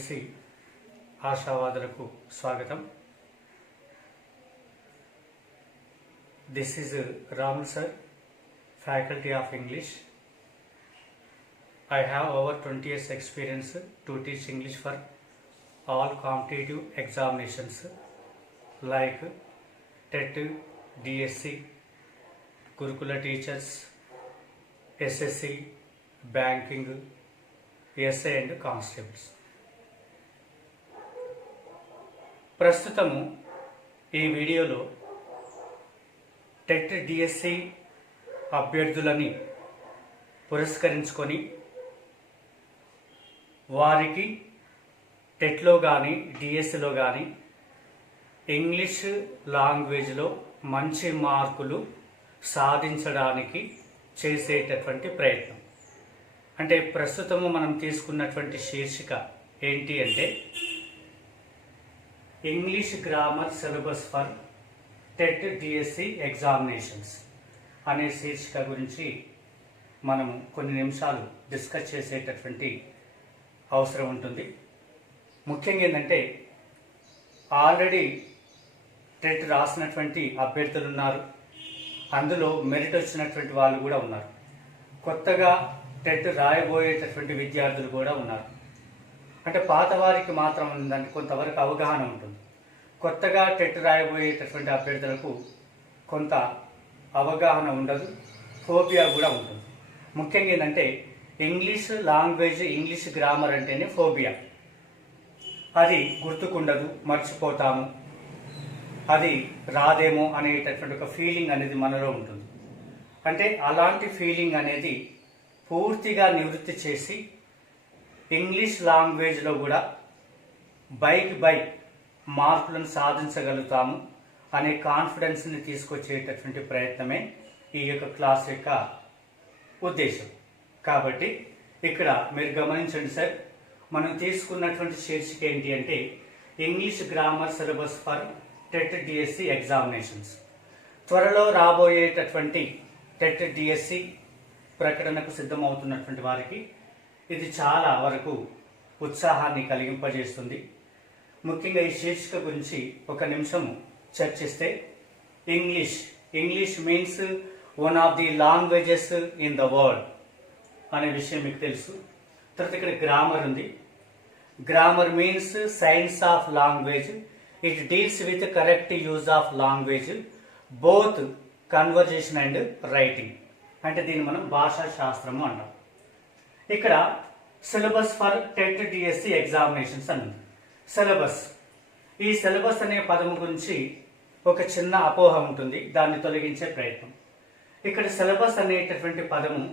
DSC ఆశావాదులకు స్వాగతం. This is Ramu sir, Faculty of English. I have over 20 years experience to teach English for all competitive examinations like TET, DSC, Gurukula teachers, SSC, banking, SA and constables. ప్రస్తుతము ఈ వీడియోలో TET DSC అభ్యర్థులని పురస్కరించుకొని వారికి టెట్లో కానీ డిఎస్సిలో కానీ English లాంగ్వేజ్లో మంచి మార్కులు సాధించడానికి చేసేటటువంటి ప్రయత్నం. అంటే ప్రస్తుతము మనం తీసుకున్నటువంటి శీర్షిక ఏంటి అంటే English grammar syllabus for TET DSC examinations అనే శీర్షిక గురించి మనము కొన్ని నిమిషాలు డిస్కస్ చేసేటటువంటి అవసరం ఉంటుంది. ముఖ్యంగా ఏంటంటే ఆల్రెడీ టెట్ రాసినటువంటి అభ్యర్థులు ఉన్నారు, అందులో మెరిట్ వచ్చినటువంటి వాళ్ళు కూడా ఉన్నారు, కొత్తగా టెట్ రాయబోయేటటువంటి విద్యార్థులు కూడా ఉన్నారు. అంటే పాత వారికి మాత్రం ఉందంటే కొంతవరకు అవగాహన ఉంటుంది, కొత్తగా టెట్ రాయబోయేటటువంటి అభ్యర్థులకు కొంత అవగాహన ఉండదు, ఫోబియా కూడా ఉంటుంది. ముఖ్యంగా ఏంటంటే ఇంగ్లీష్ లాంగ్వేజ్, ఇంగ్లీష్ గ్రామర్ అంటేనే ఫోబియా. అది గుర్తుకుండదు, మర్చిపోతాము, అది రాదేమో అనేటటువంటి ఒక ఫీలింగ్ అనేది మనలో ఉంటుంది. అంటే అలాంటి ఫీలింగ్ అనేది పూర్తిగా నివృత్తి చేసి ఇంగ్లీష్ లాంగ్వేజ్లో కూడా బై మార్కులను సాధించగలుగుతాము అనే కాన్ఫిడెన్స్ని తీసుకొచ్చేటటువంటి ప్రయత్నమే ఈ యొక్క క్లాస్ యొక్క ఉద్దేశం. కాబట్టి ఇక్కడ మీరు గమనించండి సార్, మనం తీసుకున్నటువంటి శీర్షిక ఏంటి అంటే English grammar syllabus for TET DSC examinations. త్వరలో రాబోయేటటువంటి టెట్ డిఎస్సి ప్రకటనకు సిద్ధమవుతున్నటువంటి వారికి ఇది చాలా వరకు ఉత్సాహాన్ని కలిగింపజేస్తుంది. ముఖ్యంగా ఈ శీర్షిక గురించి ఒక నిమిషము చర్చిస్తే English means one of the languages in the world అనే విషయం మీకు తెలుసు. తర్వాత ఇక్కడ గ్రామర్ ఉంది. Grammar means science of language. It deals with correct use of language both conversation and writing. అంటే దీన్ని మనం భాషా శాస్త్రము అంటాం. ఇక్కడ syllabus for TET DSC examinations అని ఉంది. సిలబస్, ఈ సిలబస్ అనే పదము గురించి ఒక చిన్న అపోహ ఉంటుంది, దాన్ని తొలగించే ప్రయత్నం. ఇక్కడ సిలబస్ అనేటటువంటి పదము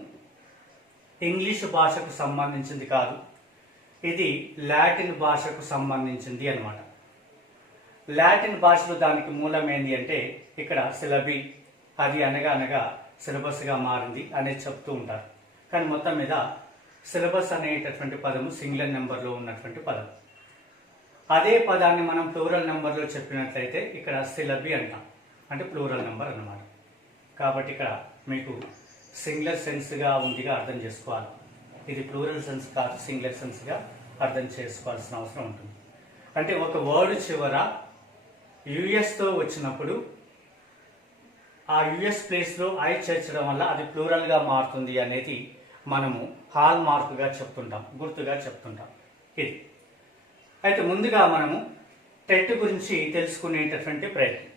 ఇంగ్లీషు భాషకు సంబంధించింది కాదు, ఇది లాటిన్ భాషకు సంబంధించింది అన్నమాట. లాటిన్ భాషలో దానికి మూలం ఏంది అంటే ఇక్కడ సిలబీ, అది అనగా సిలబస్గా మారింది అనేది చెప్తూ ఉంటారు. కానీ మొత్తం మీద సిలబస్ అనేటటువంటి పదము సింగులర్ నెంబర్లో ఉన్నటువంటి పదం. అదే పదాన్ని మనం ప్లూరల్ నెంబర్లో చెప్పినట్లయితే ఇక్కడ సిలబీ అంటాం, అంటే ప్లూరల్ నెంబర్ అన్నమాట. కాబట్టి ఇక్కడ మీకు సింగులర్ సెన్స్గా ఉందిగా అర్థం చేసుకోవాలి. ఇది ప్లూరల్ సెన్స్ కాదు, సింగులర్ సెన్స్గా అర్థం చేసుకోవాల్సిన అవసరం ఉంటుంది. అంటే ఒక వర్డ్ చివర యుఎస్తో వచ్చినప్పుడు ఆ యుఎస్ ప్లేస్లో ఐ చేర్చడం వల్ల అది ప్లూరల్గా మారుతుంది అనేది మనము హాల్ మార్కుగా చెప్తుంటాం, గుర్తుగా చెప్తుంటాం. ఇది అయితే ముందుగా మనము టెట్ గురించి తెలుసుకునేటటువంటి ప్రయత్నం.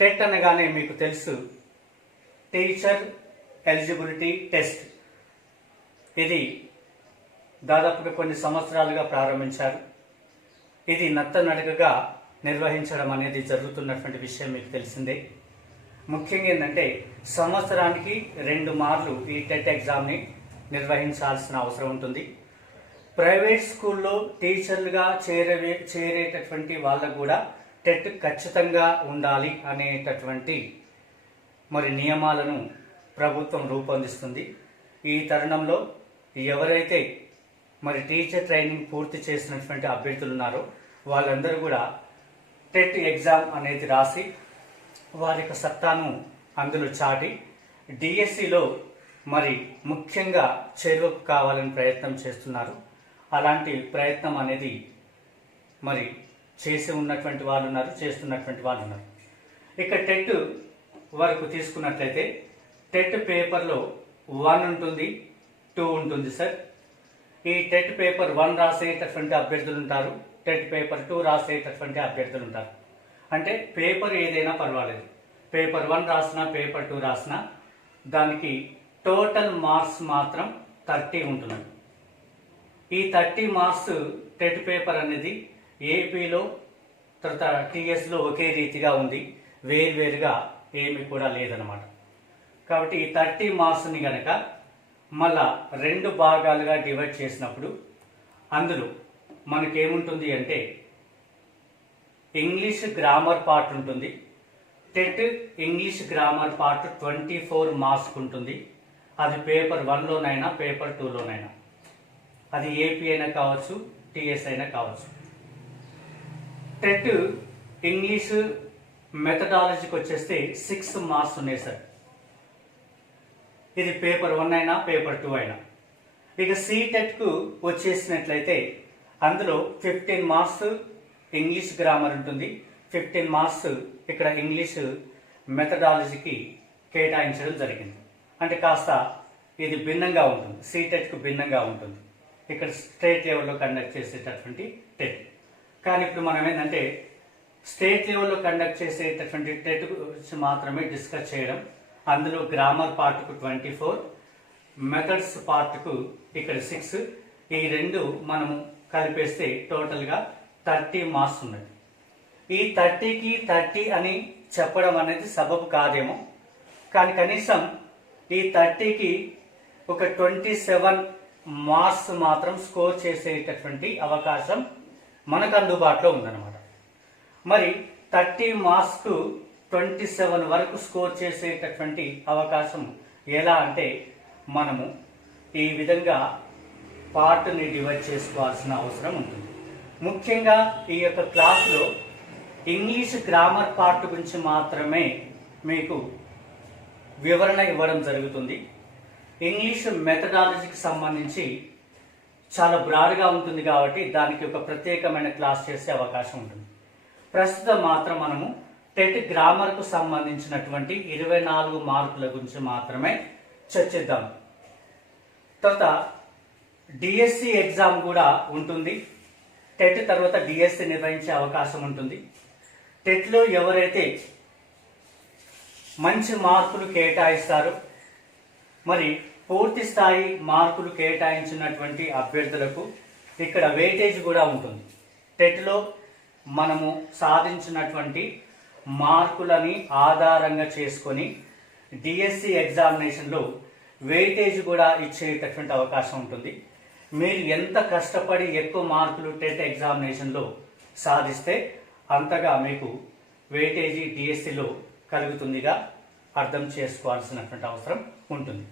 టెట్ అనగానే మీకు తెలుసు, టీచర్ ఎలిజిబిలిటీ టెస్ట్. ఇది దాదాపుగా కొన్ని సంవత్సరాలుగా ప్రారంభించారు. ఇది నత్తనడకగా నిర్వహించడం అనేది జరుగుతున్నటువంటి విషయం మీకు తెలిసిందే. ముఖ్యంగా ఏంటంటే సంవత్సరానికి 2 మార్లు ఈ టెట్ ఎగ్జామ్ని నిర్వహించాల్సిన అవసరం ఉంటుంది. ప్రైవేట్ స్కూల్లో టీచర్లుగా చేరేటటువంటి వాళ్ళకు కూడా టెట్ ఖచ్చితంగా ఉండాలి అనేటటువంటి నియమాలను ప్రభుత్వం రూపొందిస్తుంది. ఈ తరుణంలో ఎవరైతే టీచర్ ట్రైనింగ్ పూర్తి చేసినటువంటి అభ్యర్థులు ఉన్నారో వాళ్ళందరూ కూడా టెట్ ఎగ్జామ్ అనేది రాసి వారి యొక్క సత్తాను అందులో చాటి డిఎస్సిలో ముఖ్యంగా చేరువకు కావాలని ప్రయత్నం చేస్తున్నారు. అలాంటి ప్రయత్నం అనేది మరి చేసి ఉన్నటువంటి వాళ్ళు ఉన్నారు, చేస్తున్నటువంటి వాళ్ళు ఉన్నారు. ఇక టెట్ వరకు తీసుకున్నట్లయితే టెట్ పేపర్లో 1 ఉంటుంది, 2 ఉంటుంది సార్. ఈ టెట్ పేపర్ 1 రాసేటటువంటి అభ్యర్థులు ఉంటారు, టెట్ పేపర్ 2 రాసేటటువంటి అభ్యర్థులు ఉంటారు. అంటే పేపర్ ఏదైనా పర్వాలేదు, పేపర్ 1 రాసినా పేపర్ 2 రాసినా దానికి టోటల్ మార్క్స్ మాత్రం 30 ఉంటున్నాయి. ఈ 30 మార్క్స్ టెట్ పేపర్ అనేది ఏపీలో తర్వాత టీఎస్లో ఒకే రీతిగా ఉంది, వేరువేరుగా ఏమి కూడా లేదనమాట. కాబట్టి ఈ 30 మార్క్స్ని గనక మళ్ళా 2 భాగాలుగా డివైడ్ చేసినప్పుడు అందులో మనకేముంటుంది అంటే ఇంగ్లీష్ గ్రామర్ పార్ట్ ఉంటుంది. TET English grammar part 24 marks ఉంటుంది. అది పేపర్ 1లోనైనా పేపర్ 2లోనైనా, అది ఏపీ అయినా కావచ్చు, టీఎస్ అయినా కావచ్చు. టెట్ ఇంగ్లీష్ మెథడాలజీకి వచ్చేస్తే 6 మార్క్స్ ఉన్నాయి సార్. ఇది పేపర్ 1 అయినా పేపర్ 2 అయినా. ఇక సీటెట్కు వచ్చేసినట్లయితే అందులో 15 మార్క్స్ ఇంగ్లీష్ గ్రామర్ ఉంటుంది, 15 మార్క్స్ ఇక్కడ ఇంగ్లీష్ మెథడాలజీకి కేటాయించడం జరిగింది. అంటే కాస్త ఇది భిన్నంగా ఉంటుంది, సీటెట్కు భిన్నంగా ఉంటుంది. ఇక్కడ స్టేట్ లెవెల్లో కండక్ట్ చేసేటటువంటి టెట్. కానీ ఇప్పుడు మనం ఏంటంటే స్టేట్ లెవెల్లో కండక్ట్ చేసేటటువంటి టెట్ గురించి మాత్రమే డిస్కస్ చేయడం. అందులో గ్రామర్ పార్ట్కు 24, మెథడ్స్ పార్ట్కు ఇక్కడ 6, ఈ 2 మనము కలిపేస్తే టోటల్గా 30 మార్క్స్ ఉన్నాయి. ఈ 30కి 30 అని చెప్పడం అనేది సబబు కాదేమో, కానీ కనీసం ఈ 30కి ఒక 27 మార్క్స్ మాత్రం స్కోర్ చేసేటటువంటి అవకాశం మనకు అందుబాటులో ఉందన్నమాట. మరి 30 మార్క్స్కు 27 వరకు స్కోర్ చేసేటటువంటి అవకాశం ఎలా అంటే మనము ఈ విధంగా పార్ట్ని డివైడ్ చేసుకోవాల్సిన అవసరం ఉంటుంది. ముఖ్యంగా ఈ యొక్క క్లాస్లో ఇంగ్లీష్ గ్రామర్ పార్ట్ గురించి మాత్రమే మీకు వివరణ ఇవ్వడం జరుగుతుంది. ఇంగ్లీష్ మెథడాలజీకి సంబంధించి చాలా బ్రాడ్గా ఉంటుంది కాబట్టి దానికి ఒక ప్రత్యేకమైన క్లాస్ చేసే అవకాశం ఉంటుంది. ప్రస్తుతం మాత్రం మనము టెట్ గ్రామర్కు సంబంధించినటువంటి 24 మార్కుల గురించి మాత్రమే చర్చిద్దాం. తర్వాత డిఎస్సి ఎగ్జామ్ కూడా ఉంటుంది. టెట్ తర్వాత డిఎస్సి నిర్వహించే అవకాశం ఉంటుంది. టెట్లో ఎవరైతే మంచి మార్కులు కేటాయిస్తారో, మరి పూర్తి స్థాయి మార్కులు కేటాయించినటువంటి అభ్యర్థులకు ఇక్కడ వెయిటేజ్ కూడా ఉంటుంది. టెట్లో మనము సాధించినటువంటి మార్కులని ఆధారంగా చేసుకొని డిఎస్సి ఎగ్జామినేషన్లో వెయిటేజ్ కూడా ఇచ్చేటటువంటి అవకాశం ఉంటుంది. మీరు ఎంత కష్టపడి ఎక్కువ మార్కులు టెట్ ఎగ్జామినేషన్లో సాధిస్తే అంతగా మీకు వెయిటేజీ డిఎస్సిలో కలుగుతుందిగా అర్థం చేసుకోవాల్సినటువంటి అవసరం ఉంటుంది.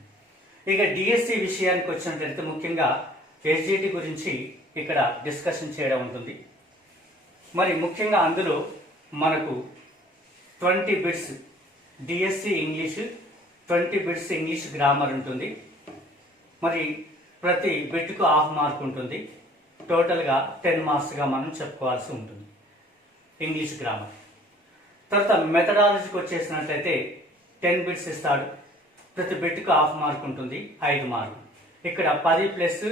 ఇక డిఎస్సి విషయానికి వచ్చినట్లయితే ముఖ్యంగా ఎస్జిటి గురించి ఇక్కడ డిస్కషన్ చేయడం ఉంటుంది. మరి ముఖ్యంగా అందులో మనకు 20 bits DSC English, 20 bits English grammar ఉంటుంది. మరి ప్రతి బిట్కు 1/2 మార్క్ ఉంటుంది. టోటల్గా 10 మార్క్స్గా మనం చెప్పుకోవాల్సి ఉంటుంది ఇంగ్లీష్ గ్రామర్. తర్వాత మెథడాలజీకి వచ్చేసినట్లయితే 10 బిట్స్ ఇస్తాడు. ప్రతి బిట్కు 1/2 మార్క్ ఉంటుంది, 5 మార్కులు. ఇక్కడ 10 ప్లస్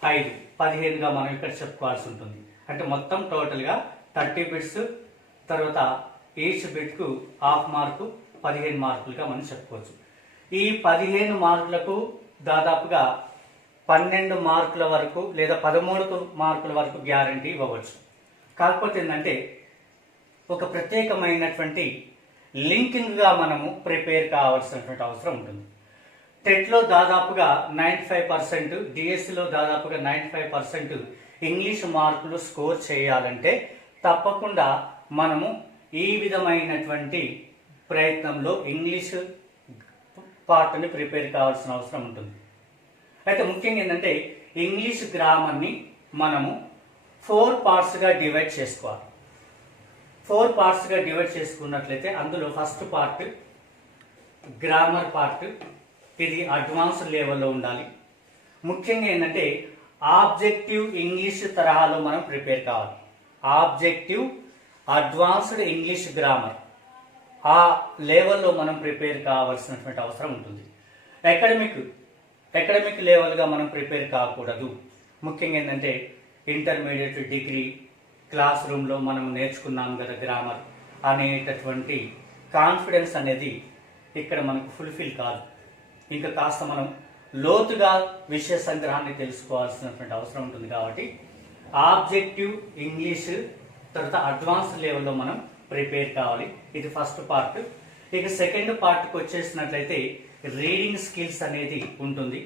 5 15గా మనం ఇక్కడ చెప్పుకోవాల్సి ఉంటుంది. అంటే మొత్తం టోటల్గా 30 బిట్స్. తర్వాత ఈచ్ బిట్కు 1/2 మార్కు, 15 మార్కులుగా మనం చెప్పుకోవచ్చు. ఈ 15 మార్కులకు దాదాపుగా 12 మార్కుల వరకు లేదా 13 మార్కుల వరకు గ్యారంటీ ఇవ్వవచ్చు. కాకపోతే ఏంటంటే ఒక ప్రత్యేకమైనటువంటి లింకింగ్గా మనము ప్రిపేర్ కావాల్సినటువంటి అవసరం ఉంటుంది. టెట్లో దాదాపుగా 95%, డిఎస్సిలో దాదాపుగా 95% ఇంగ్లీష్ మార్కులు స్కోర్ చేయాలంటే తప్పకుండా మనము ఈ విధమైనటువంటి ప్రయత్నంలో ఇంగ్లీష్ పార్ట్ని ప్రిపేర్ కావాల్సిన అవసరం ఉంటుంది. అయితే ముఖ్యంగా ఏంటంటే ఇంగ్లీష్ గ్రామర్ని మనము 4 పార్ట్స్గా డివైడ్ చేసుకోవాలి. 4 పార్ట్స్గా డివైడ్ చేసుకున్నట్లయితే అందులో ఫస్ట్ పార్ట్ గ్రామర్ పార్ట్, ఇది అడ్వాన్స్ లెవెల్లో ఉండాలి. ముఖ్యంగా ఏంటంటే ఆబ్జెక్టివ్ ఇంగ్లీష్ తరహాలో మనం ప్రిపేర్ కావాలి. ఆబ్జెక్టివ్ అడ్వాన్స్డ్ ఇంగ్లీష్ గ్రామర్ ఆ లెవెల్లో మనం ప్రిపేర్ కావాల్సినటువంటి అవసరం ఉంటుంది. ఎకడమిక్ లెవెల్గా మనం ప్రిపేర్ కాకూడదు. ముఖ్యంగా ఏంటంటే ఇంటర్మీడియట్, డిగ్రీ క్లాస్ రూమ్లో మనం నేర్చుకున్నాం కదా గ్రామర్ అనేటటువంటి కాన్ఫిడెన్స్ అనేది ఇక్కడ మనకు ఫుల్ఫిల్ కాదు. ఇంకా కాస్త మనం లోతుగా విషయ సంగ్రహాన్ని తెలుసుకోవాల్సినటువంటి అవసరం ఉంటుంది. కాబట్టి ఆబ్జెక్టివ్ ఇంగ్లీష్ తర్వాత అడ్వాన్స్ లెవెల్లో మనం ప్రిపేర్ కావాలి. ఇది ఫస్ట్ పార్ట్. ఇక సెకండ్ పార్ట్కి వచ్చేసినట్లయితే రీడింగ్ స్కిల్స్ అనేది ఉంటుంది.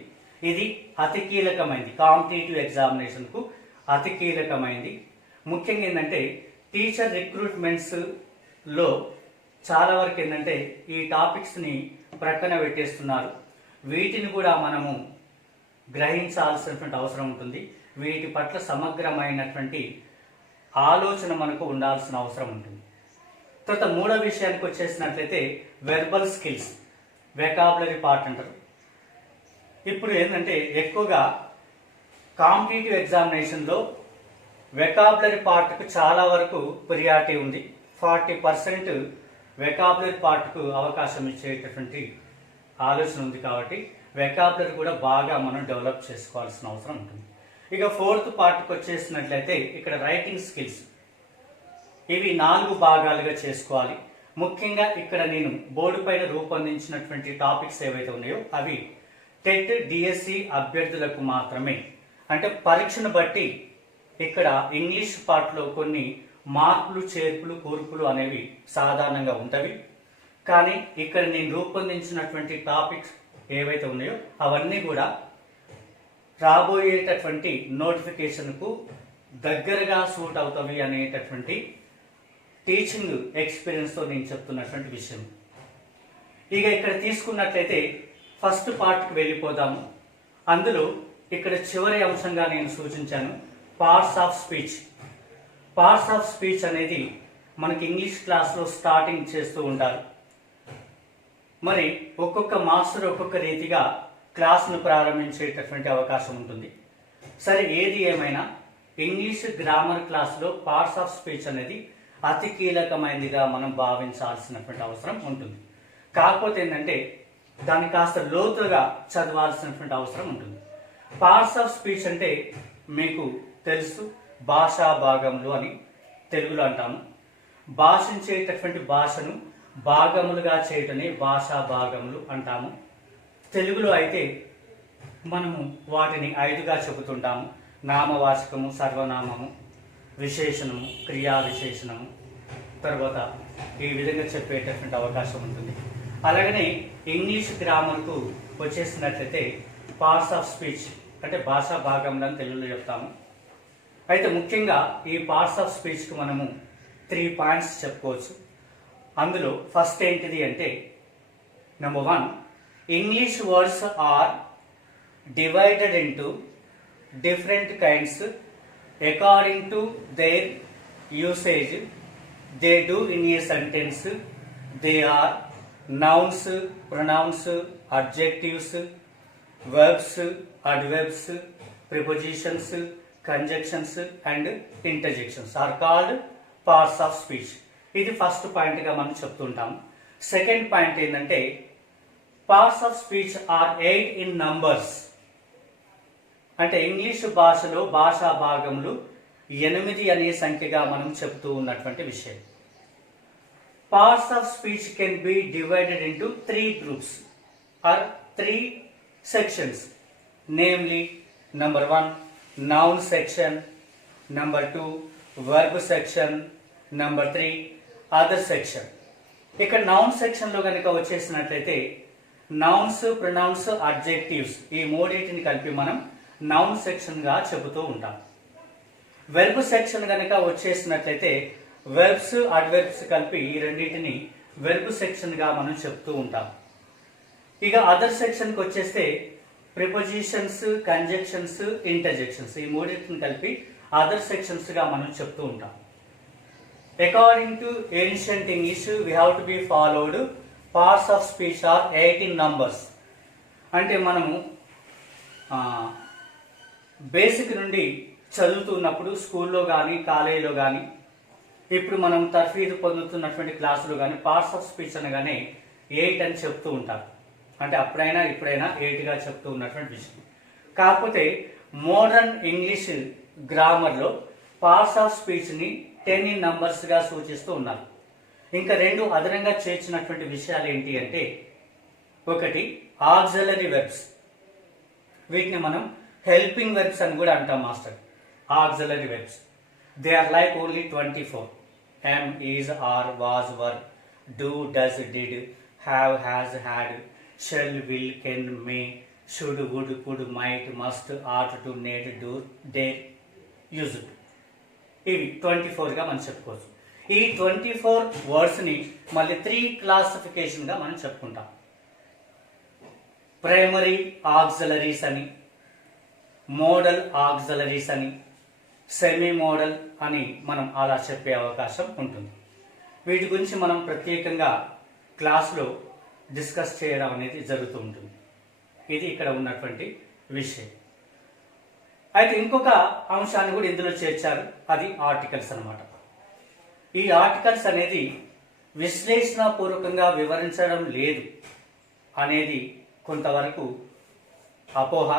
ఇది అతి కీలకమైనది, కాంపిటేటివ్ ఎగ్జామినేషన్కు అతి కీలకమైనది. ముఖ్యంగా ఏంటంటే టీచర్ రిక్రూట్మెంట్స్లో చాలా వరకు ఏంటంటే ఈ టాపిక్స్ని ప్రక్కన పెట్టేస్తున్నారు. వీటిని కూడా మనము గ్రహించాల్సినటువంటి అవసరం ఉంటుంది. వీటి పట్ల సమగ్రమైనటువంటి ఆలోచన మనకు ఉండాల్సిన అవసరం ఉంటుంది. తర్వాత మూడో విషయానికి వచ్చేసినట్లయితే వెర్బల్ స్కిల్స్, వెకాబులరీ పార్ట్ అంటారు. ఇప్పుడు ఏంటంటే ఎక్కువగా కాంపిటేటివ్ ఎగ్జామినేషన్లో వెకాబులరీ పార్ట్కు చాలా వరకు ప్రియారిటీ ఉంది. 40% వెకాబులరీ పార్ట్కు అవకాశం ఇచ్చేటటువంటి ఆలోచన ఉంది. కాబట్టి వెకాబులరీ కూడా బాగా మనం డెవలప్ చేసుకోవాల్సిన అవసరం ఉంటుంది. ఇక ఫోర్త్ పార్ట్కి వచ్చేసినట్లయితే ఇక్కడ రైటింగ్ స్కిల్స్, ఇవి 4 భాగాలుగా చేసుకోవాలి. ముఖ్యంగా ఇక్కడ నేను బోర్డు పైన రూపొందించినటువంటి టాపిక్స్ ఏవైతే ఉన్నాయో అవి టెట్, డిఎస్సి అభ్యర్థులకు మాత్రమే. అంటే పరీక్షను బట్టి ఇక్కడ ఇంగ్లీష్ పార్ట్లో కొన్ని మార్పులు, చేర్పులు, కూర్పులు అనేవి సాధారణంగా ఉంటవి. కానీ ఇక్కడ నేను రూపొందించినటువంటి టాపిక్స్ ఏవైతే ఉన్నాయో అవన్నీ కూడా రాబోయేటటువంటి నోటిఫికేషన్కు దగ్గరగా సూట్ అవుతాయి అనేటటువంటి టీచింగ్ ఎక్స్పీరియన్స్తో నేను చెప్తున్నటువంటి విషయం. ఇక ఇక్కడ తీసుకున్నట్లయితే ఫస్ట్ పార్ట్కి వెళ్ళిపోదాము. అందులో ఇక్కడ చివరి అంశంగా నేను సూచించాను parts of speech. Parts of speech అనేది మనకి ఇంగ్లీష్ క్లాస్లో స్టార్టింగ్ చేస్తూ ఉంటారు. మరి ఒక్కొక్క మాస్టర్ ఒక్కొక్క రీతిగా క్లాస్ను ప్రారంభించేటటువంటి అవకాశం ఉంటుంది. సరే, ఏది ఏమైనా ఇంగ్లీష్ గ్రామర్ క్లాస్లో పార్ట్స్ ఆఫ్ స్పీచ్ అనేది అతి కీలకమైనదిగా మనం భావించాల్సినటువంటి అవసరం ఉంటుంది. కాకపోతే ఏంటంటే దాన్ని కాస్త లోతుగా చదవాల్సినటువంటి అవసరం ఉంటుంది. పార్ట్స్ ఆఫ్ స్పీచ్ అంటే మీకు తెలుసు, భాషా భాగములు అని తెలుగులో అంటాము. భాషించేటటువంటి భాషను భాగములుగా చేయటమే భాషా భాగములు అంటాము. తెలుగులో అయితే మనము వాటిని 5గా చెబుతుంటాము. నామవాచకము, సర్వనామము, విశేషణము, క్రియా విశేషణము, తర్వాత ఈ విధంగా చెప్పేటటువంటి అవకాశం ఉంటుంది. అలాగనే ఇంగ్లీష్ గ్రామర్కు వచ్చేసినట్లయితే పార్ట్స్ ఆఫ్ స్పీచ్ అంటే భాషా భాగములను తెలుగులో చెప్తాము. అయితే ముఖ్యంగా ఈ పార్ట్స్ ఆఫ్ స్పీచ్కి మనము 3 పాయింట్స్ చెప్పుకోవచ్చు. అందులో ఫస్ట్ ఏంటిది అంటే number 1, English words are divided into different kinds according to their usage they do in a sentence. They are nouns, pronouns, adjectives, verbs, adverbs, prepositions, conjunctions and interjections are called parts of speech. ఇది first పాయింట్గా మనం చెప్తుంటాము. Second point ఏంటంటే parts of speech are 8 in numbers. అంటే English భాషలో భాషా భాగములు 8 అనే సంఖ్యగా మనం చెప్తూ ఉన్నటువంటి విషయం. Parts of speech can be divided into 3 groups or 3 sections, namely number 1 noun section, number 2 verb section, number 3 other section. ఇక్కడ నౌన్ సెక్షన్లో కనుక వచ్చేసినట్లయితే నౌన్స్, ప్రొనౌన్స్, అడ్జెక్టివ్స్ ఈ మూడింటిని కలిపి మనం నౌన్ సెక్షన్గా చెబుతూ ఉంటాం. వెర్బ్ సెక్షన్ కనుక వచ్చేసినట్లయితే వెర్బ్స్, అడ్వర్బ్స్ కలిపి ఈ రెండింటిని వెర్బ్ సెక్షన్గా మనం చెప్తూ ఉంటాం. ఇక అదర్ సెక్షన్కి వచ్చేస్తే ప్రిపోజిషన్స్, కంజంక్షన్స్, ఇంటర్జెక్షన్స్ ఈ మూడింటిని కలిపి అదర్ సెక్షన్స్గా మనం చెప్తూ ఉంటాం. According to ancient English we have to be followed parts of speech are 8 in numbers. అంటే మనము బేసిక్ నుండి చదువుతున్నప్పుడు స్కూల్లో కానీ కాలేజీలో కానీ ఇప్పుడు మనం తర్ఫీదు పొందుతున్నటువంటి క్లాసులు కానీ పార్ట్స్ ఆఫ్ స్పీచ్ అనగానే 8 అని చెప్తూ ఉంటారు. అంటే అప్పుడైనా ఇప్పుడైనా 8గా చెప్తూ ఉన్నటువంటి విషయం. కాకపోతే మోడర్న్ ఇంగ్లీష్ గ్రామర్లో పార్ట్స్ ఆఫ్ స్పీచ్ని 10 ఇన్ నంబర్స్గా సూచిస్తూ ఉన్నారు. ఇంకా 2 అదనంగా చేర్చినటువంటి విషయాలు ఏంటి అంటే, ఒకటి ఆక్సిలరీ వెర్బ్స్, వీటిని మనం హెల్పింగ్ వెర్బ్స్ అని కూడా అంటాం master. Auxiliary verbs they are like only 24. am, is, are, was, were, do, does, did, have, has, had, shall, will, can, may, should, would, could, might, must, ought to, need, do, dare, use. ఇవి 24గా మనం చెప్పుకోవచ్చు. ఈ 24 వర్డ్స్ని మళ్ళీ 3 క్లాసిఫికేషన్గా మనం చెప్పుకుంటాం. Primary auxiliaries అని, model auxiliaries అని, semi model అని మనం అలా చెప్పే అవకాశం ఉంటుంది. వీటి గురించి మనం ప్రత్యేకంగా క్లాస్లో డిస్కస్ చేయడం అనేది జరుగుతూ ఉంటుంది. ఇది ఇక్కడ ఉన్నటువంటి విషయం. అయితే ఇంకొక అంశాన్ని కూడా ఇందులో చేర్చారు, అది ఆర్టికల్స్ అన్నమాట. ఈ ఆర్టికల్స్ అనేది విశ్లేషణపూర్వకంగా వివరించడం లేదు అనేది కొంతవరకు అపోహ,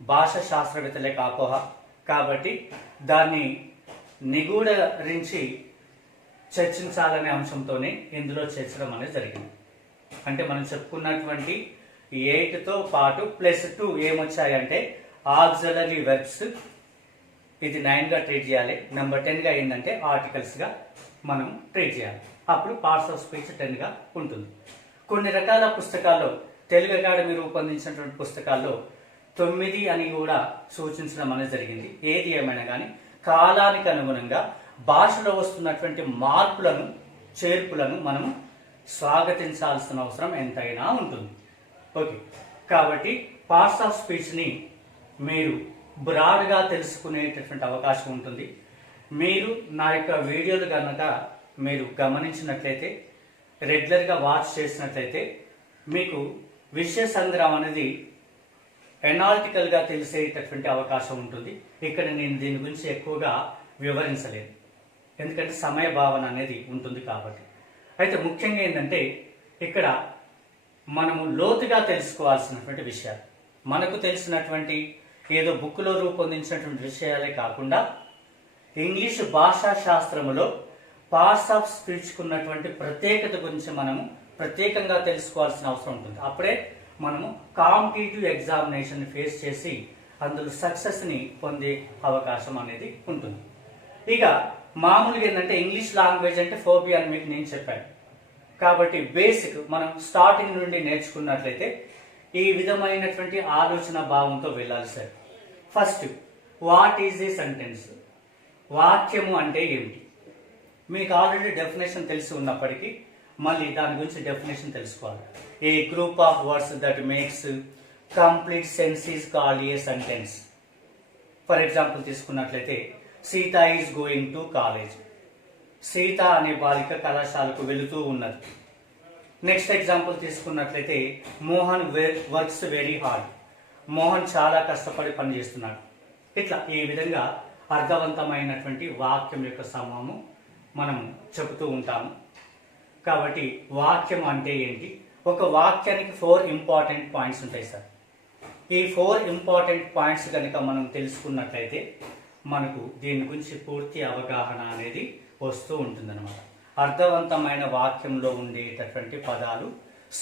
భాషా శాస్త్రవేత్తలకు అపోహ. కాబట్టి దాన్ని నిగూఢరించి చర్చించాలనే అంశంతోనే ఇందులో చేర్చడం అనేది జరిగింది. అంటే మనం చెప్పుకున్నటువంటి 8తో పాటు +2 ఏమొచ్చాయంటే ఆక్సిలరీ వెర్బ్స్, ఇది 9గా ట్రీట్ చేయాలి. నెంబర్ 10గా ఏంటంటే ఆర్టికల్స్గా మనం ట్రీట్ చేయాలి. అప్పుడు పార్ట్స్ ఆఫ్ స్పీచ్ 10గా ఉంటుంది. కొన్ని రకాల పుస్తకాల్లో, తెలుగు అకాడమీ రూపొందించినటువంటి పుస్తకాల్లో 9 అని కూడా సూచించడం అనేది జరిగింది. ఏది ఏమైనా కానీ కాలానికి అనుగుణంగా భాషలో వస్తున్నటువంటి మార్పులను, చేర్పులను మనం స్వాగతించాల్సిన అవసరం ఎంతైనా ఉంటుంది. ఓకే, కాబట్టి పార్ట్స్ ఆఫ్ స్పీచ్ని మీరు బ్రాడ్గా తెలుసుకునేటటువంటి అవకాశం ఉంటుంది. మీరు నా యొక్క వీడియోలు కనుక మీరు గమనించినట్లయితే, రెగ్యులర్గా వాచ్ చేసినట్లయితే మీకు విషయ సంగ్రహం అనేది ఎనాలిటికల్గా తెలిసేటటువంటి అవకాశం ఉంటుంది. ఇక్కడ నేను దీని గురించి ఎక్కువగా వివరించలేదు, ఎందుకంటే సమయ భావన అనేది ఉంటుంది కాబట్టి. అయితే ముఖ్యంగా ఏంటంటే ఇక్కడ మనము లోతుగా తెలుసుకోవాల్సినటువంటి విషయాలు, మనకు తెలిసినటువంటి ఏదో బుక్లో రూపొందించినటువంటి విషయాలే కాకుండా ఇంగ్లీష్ భాషా శాస్త్రములో పార్ట్స్ ఆఫ్ స్పీచ్కు ఉన్నటువంటి ప్రత్యేకత గురించి మనము ప్రత్యేకంగా తెలుసుకోవాల్సిన అవసరం ఉంటుంది. అప్పుడే మనము కాంపిటేటివ్ ఎగ్జామినేషన్ ఫేస్ చేసి అందులో సక్సెస్ని పొందే అవకాశం అనేది ఉంటుంది. ఇక మామూలుగా ఏంటంటే ఇంగ్లీష్ లాంగ్వేజ్ అంటే ఫోబియా అని మీకు నేను చెప్పాను. కాబట్టి బేసిక్ మనం స్టార్టింగ్ నుండి నేర్చుకున్నట్లయితే ఈ విధమైనటువంటి ఆలోచన భావంతో వెళ్ళాలి sir. First, what is A sentence? వాక్యము అంటే ఏమిటి? మీకు ఆల్రెడీ డెఫినేషన్ తెలిసి ఉన్నప్పటికీ మళ్ళీ దాని గురించి డెఫినేషన్ తెలుసుకోవాలి. A group of words that makes complete sense is called a sentence. For example తీసుకున్నట్లయితే Sita is going to college. Sita అనే బాలిక కళాశాలకు వెళుతూ ఉన్నది. నెక్స్ట్ ఎగ్జాంపుల్ తీసుకున్నట్లయితే Mohan works very hard. Mohan చాలా కష్టపడి పనిచేస్తున్నాడు. ఇట్లా ఈ విధంగా అర్థవంతమైనటువంటి వాక్యం యొక్క సమూహము మనం చెబుతూ ఉంటాము. కాబట్టి వాక్యం అంటే ఏంటి? ఒక వాక్యానికి 4 ఇంపార్టెంట్ పాయింట్స్ ఉంటాయి సార్. ఈ 4 ఇంపార్టెంట్ పాయింట్స్ కనుక మనం తెలుసుకున్నట్లయితే మనకు దీని గురించి పూర్తి అవగాహన అనేది వస్తూ ఉంటుందన్నమాట. అర్థవంతమైన వాక్యంలో ఉండేటటువంటి పదాలు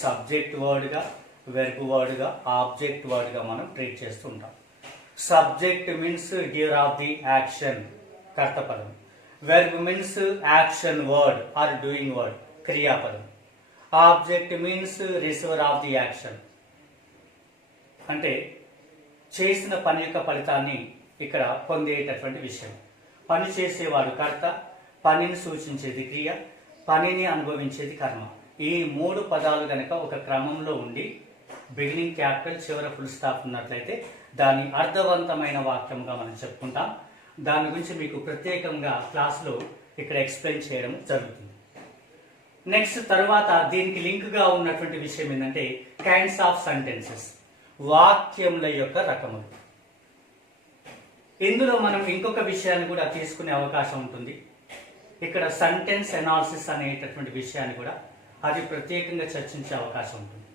సబ్జెక్ట్ వర్డ్గా, వెర్బ్ వర్డ్గా, ఆబ్జెక్ట్ వర్డ్గా మనం ట్రీట్ చేస్తూ ఉంటాం. Subject means doer of the action, కర్తపదం. Verb means action word or doing word, క్రియాపదం. Object means receiver of the action, అంటే చేసిన పని యొక్క ఫలితాన్ని ఇక్కడ పొందేటటువంటి విషయం. పని చేసేవాడు కర్త, పనిని సూచించేది క్రియ, పనిని అనుభవించేది కర్మ. ఈ 3 పదాలు కనుక ఒక క్రమంలో ఉండి బిగినింగ్ క్యాపిటల్, చివర ఫుల్ స్టాప్ ఉన్నట్లయితే దాన్ని అర్థవంతమైన వాక్యంగా మనం చెప్పుకుంటాం. దాని గురించి మీకు ప్రత్యేకంగా క్లాస్లో ఇక్కడ ఎక్స్ప్లెయిన్ చేయడం జరుగుతుంది. నెక్స్ట్ తర్వాత దీనికి లింక్గా ఉన్నటువంటి విషయం ఏంటంటే కైండ్స్ ఆఫ్ సెంటెన్సెస్, వాక్యముల యొక్క రకములు. ఇందులో మనం ఇంకొక విషయాన్ని కూడా తీసుకునే అవకాశం ఉంటుంది. ఇక్కడ సెంటెన్స్ ఎనాలిసిస్ అనేటటువంటి విషయాన్ని కూడా అది ప్రత్యేకంగా చర్చించే అవకాశం ఉంటుంది.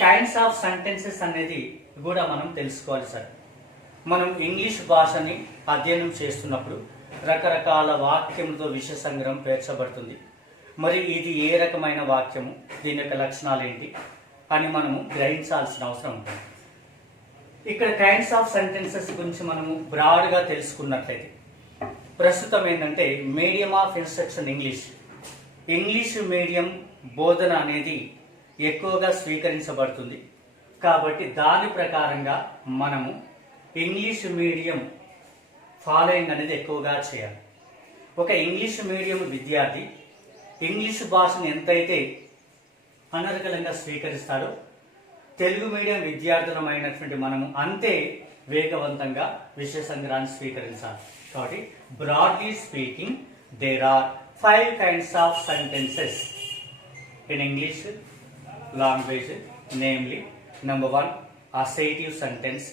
కైండ్స్ ఆఫ్ సెంటెన్సెస్ అనేది కూడా మనం తెలుసుకోవాలి సార్. మనం ఇంగ్లీష్ భాషని అధ్యయనం చేస్తున్నప్పుడు రకరకాల వాక్యములతో విషయ సంగ్రహం పేర్చబడుతుంది. మరి ఇది ఏ రకమైన వాక్యము, దీని యొక్క లక్షణాలు ఏంటి అని మనము గ్రహించాల్సిన అవసరం ఉంటుంది. ఇక్కడ కైండ్స్ ఆఫ్ సెంటెన్సెస్ గురించి మనము బ్రాడ్గా తెలుసుకున్నట్లయితే ప్రస్తుతం ఏంటంటే medium of instruction English medium బోధన అనేది ఎక్కువగా స్వీకరించబడుతుంది. కాబట్టి దాని ప్రకారంగా మనము ఇంగ్లీష్ మీడియం ఫాలోయింగ్ అనేది ఎక్కువగా చేయాలి. ఒక ఇంగ్లీష్ మీడియం విద్యార్థి ఇంగ్లీష్ భాషను ఎంతైతే అనర్గళంగా స్వీకరిస్తాడో తెలుగు మీడియం విద్యార్థులమైనటువంటి మనము అంతే వేగవంతంగా విషయ సంగ్రహాన్ని స్వీకరించాలి. కాబట్టి broadly speaking there are 5 kinds of sentences in English language, namely number 1 assertive sentence,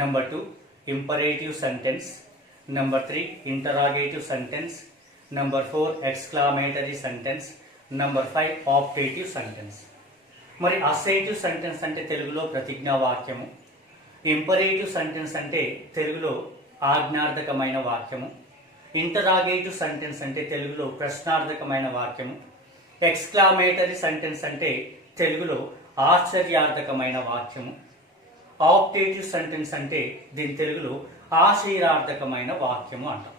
number 2 imperative sentence, number 3 interrogative sentence, number 4 exclamatory sentence, number 5 optative sentence. మరి అసర్టివ్ సెంటెన్స్ అంటే తెలుగులో ప్రతిజ్ఞా వాక్యము, ఇంపరేటివ్ సెంటెన్స్ అంటే తెలుగులో ఆజ్ఞార్థకమైన వాక్యము, ఇంటరాగేటివ్ సెంటెన్స్ అంటే తెలుగులో ప్రశ్నార్థకమైన వాక్యము, ఎక్స్క్లామేటరీ సెంటెన్స్ అంటే తెలుగులో ఆశ్చర్యార్థకమైన వాక్యము, ఆప్టేటివ్ సెంటెన్స్ అంటే దీని తెలుగులో ఆశీరార్థకమైన వాక్యము అంటాం.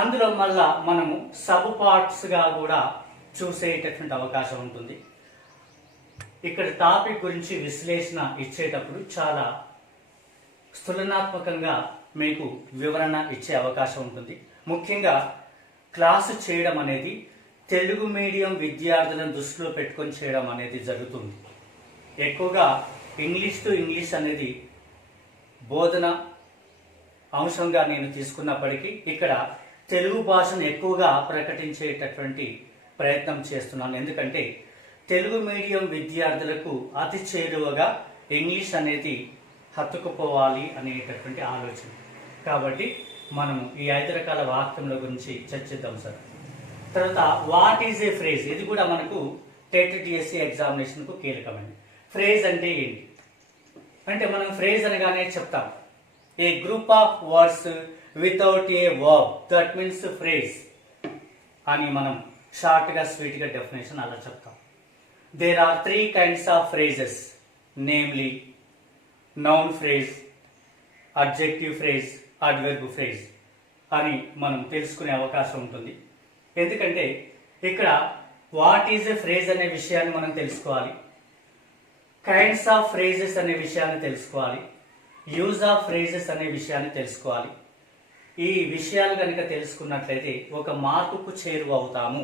అందులో మళ్ళా మనము సబ్ పార్ట్స్గా కూడా చూసేటటువంటి అవకాశం ఉంటుంది. ఇక్కడ టాపిక్ గురించి విశ్లేషణ ఇచ్చేటప్పుడు చాలా స్థూలనాత్మకంగా మీకు వివరణ ఇచ్చే అవకాశం ఉంటుంది. ముఖ్యంగా క్లాసు చేయడం అనేది తెలుగు మీడియం విద్యార్థులను దృష్టిలో పెట్టుకొని చేయడం అనేది జరుగుతుంది. ఎక్కువగా ఇంగ్లీష్ టు ఇంగ్లీష్ అనేది బోధన అంశంగా నేను తీసుకున్నప్పటికీ ఇక్కడ తెలుగు భాషను ఎక్కువగా ప్రకటించేటటువంటి ప్రయత్నం చేస్తున్నాను. ఎందుకంటే తెలుగు మీడియం విద్యార్థులకు అతి చేరువగా ఇంగ్లీష్ అనేది హత్తుకుపోవాలి అనేటటువంటి ఆలోచన. కాబట్టి మనము ఈ 5 రకాల వాక్యముల గురించి చర్చిద్దాం సార్. తర్వాత వాట్ ఈజ్ ఏ ఫ్రేజ్, ఇది కూడా మనకు టెట్ డిఎస్సి ఎగ్జామినేషన్కు కీలకమైనది. ఫ్రేజ్ అంటే ఏంటి అంటే మనం ఫ్రేజ్ అనగానే చెప్తాం a group of words without a verb, that means phrase అని మనం షార్ట్గా స్వీట్గా డెఫినేషన్ అలా చెప్తాం. There are 3 kinds of phrases, namely noun phrase, adjective phrase, adverb phrase అని మనం తెలుసుకునే అవకాశం ఉంటుంది. ఎందుకంటే ఇక్కడ వాట్ ఈజ్ ఎ ఫ్రేజ్ అనే విషయాన్ని మనం తెలుసుకోవాలి, కైండ్స్ ఆఫ్ ఫ్రేజెస్ అనే విషయాన్ని తెలుసుకోవాలి, యూజ్ ఆఫ్ ఫ్రేజెస్ అనే విషయాన్ని తెలుసుకోవాలి. ఈ విషయాలు కనుక తెలుసుకున్నట్లయితే ఒక మార్కుకు చేరువ అవుతాము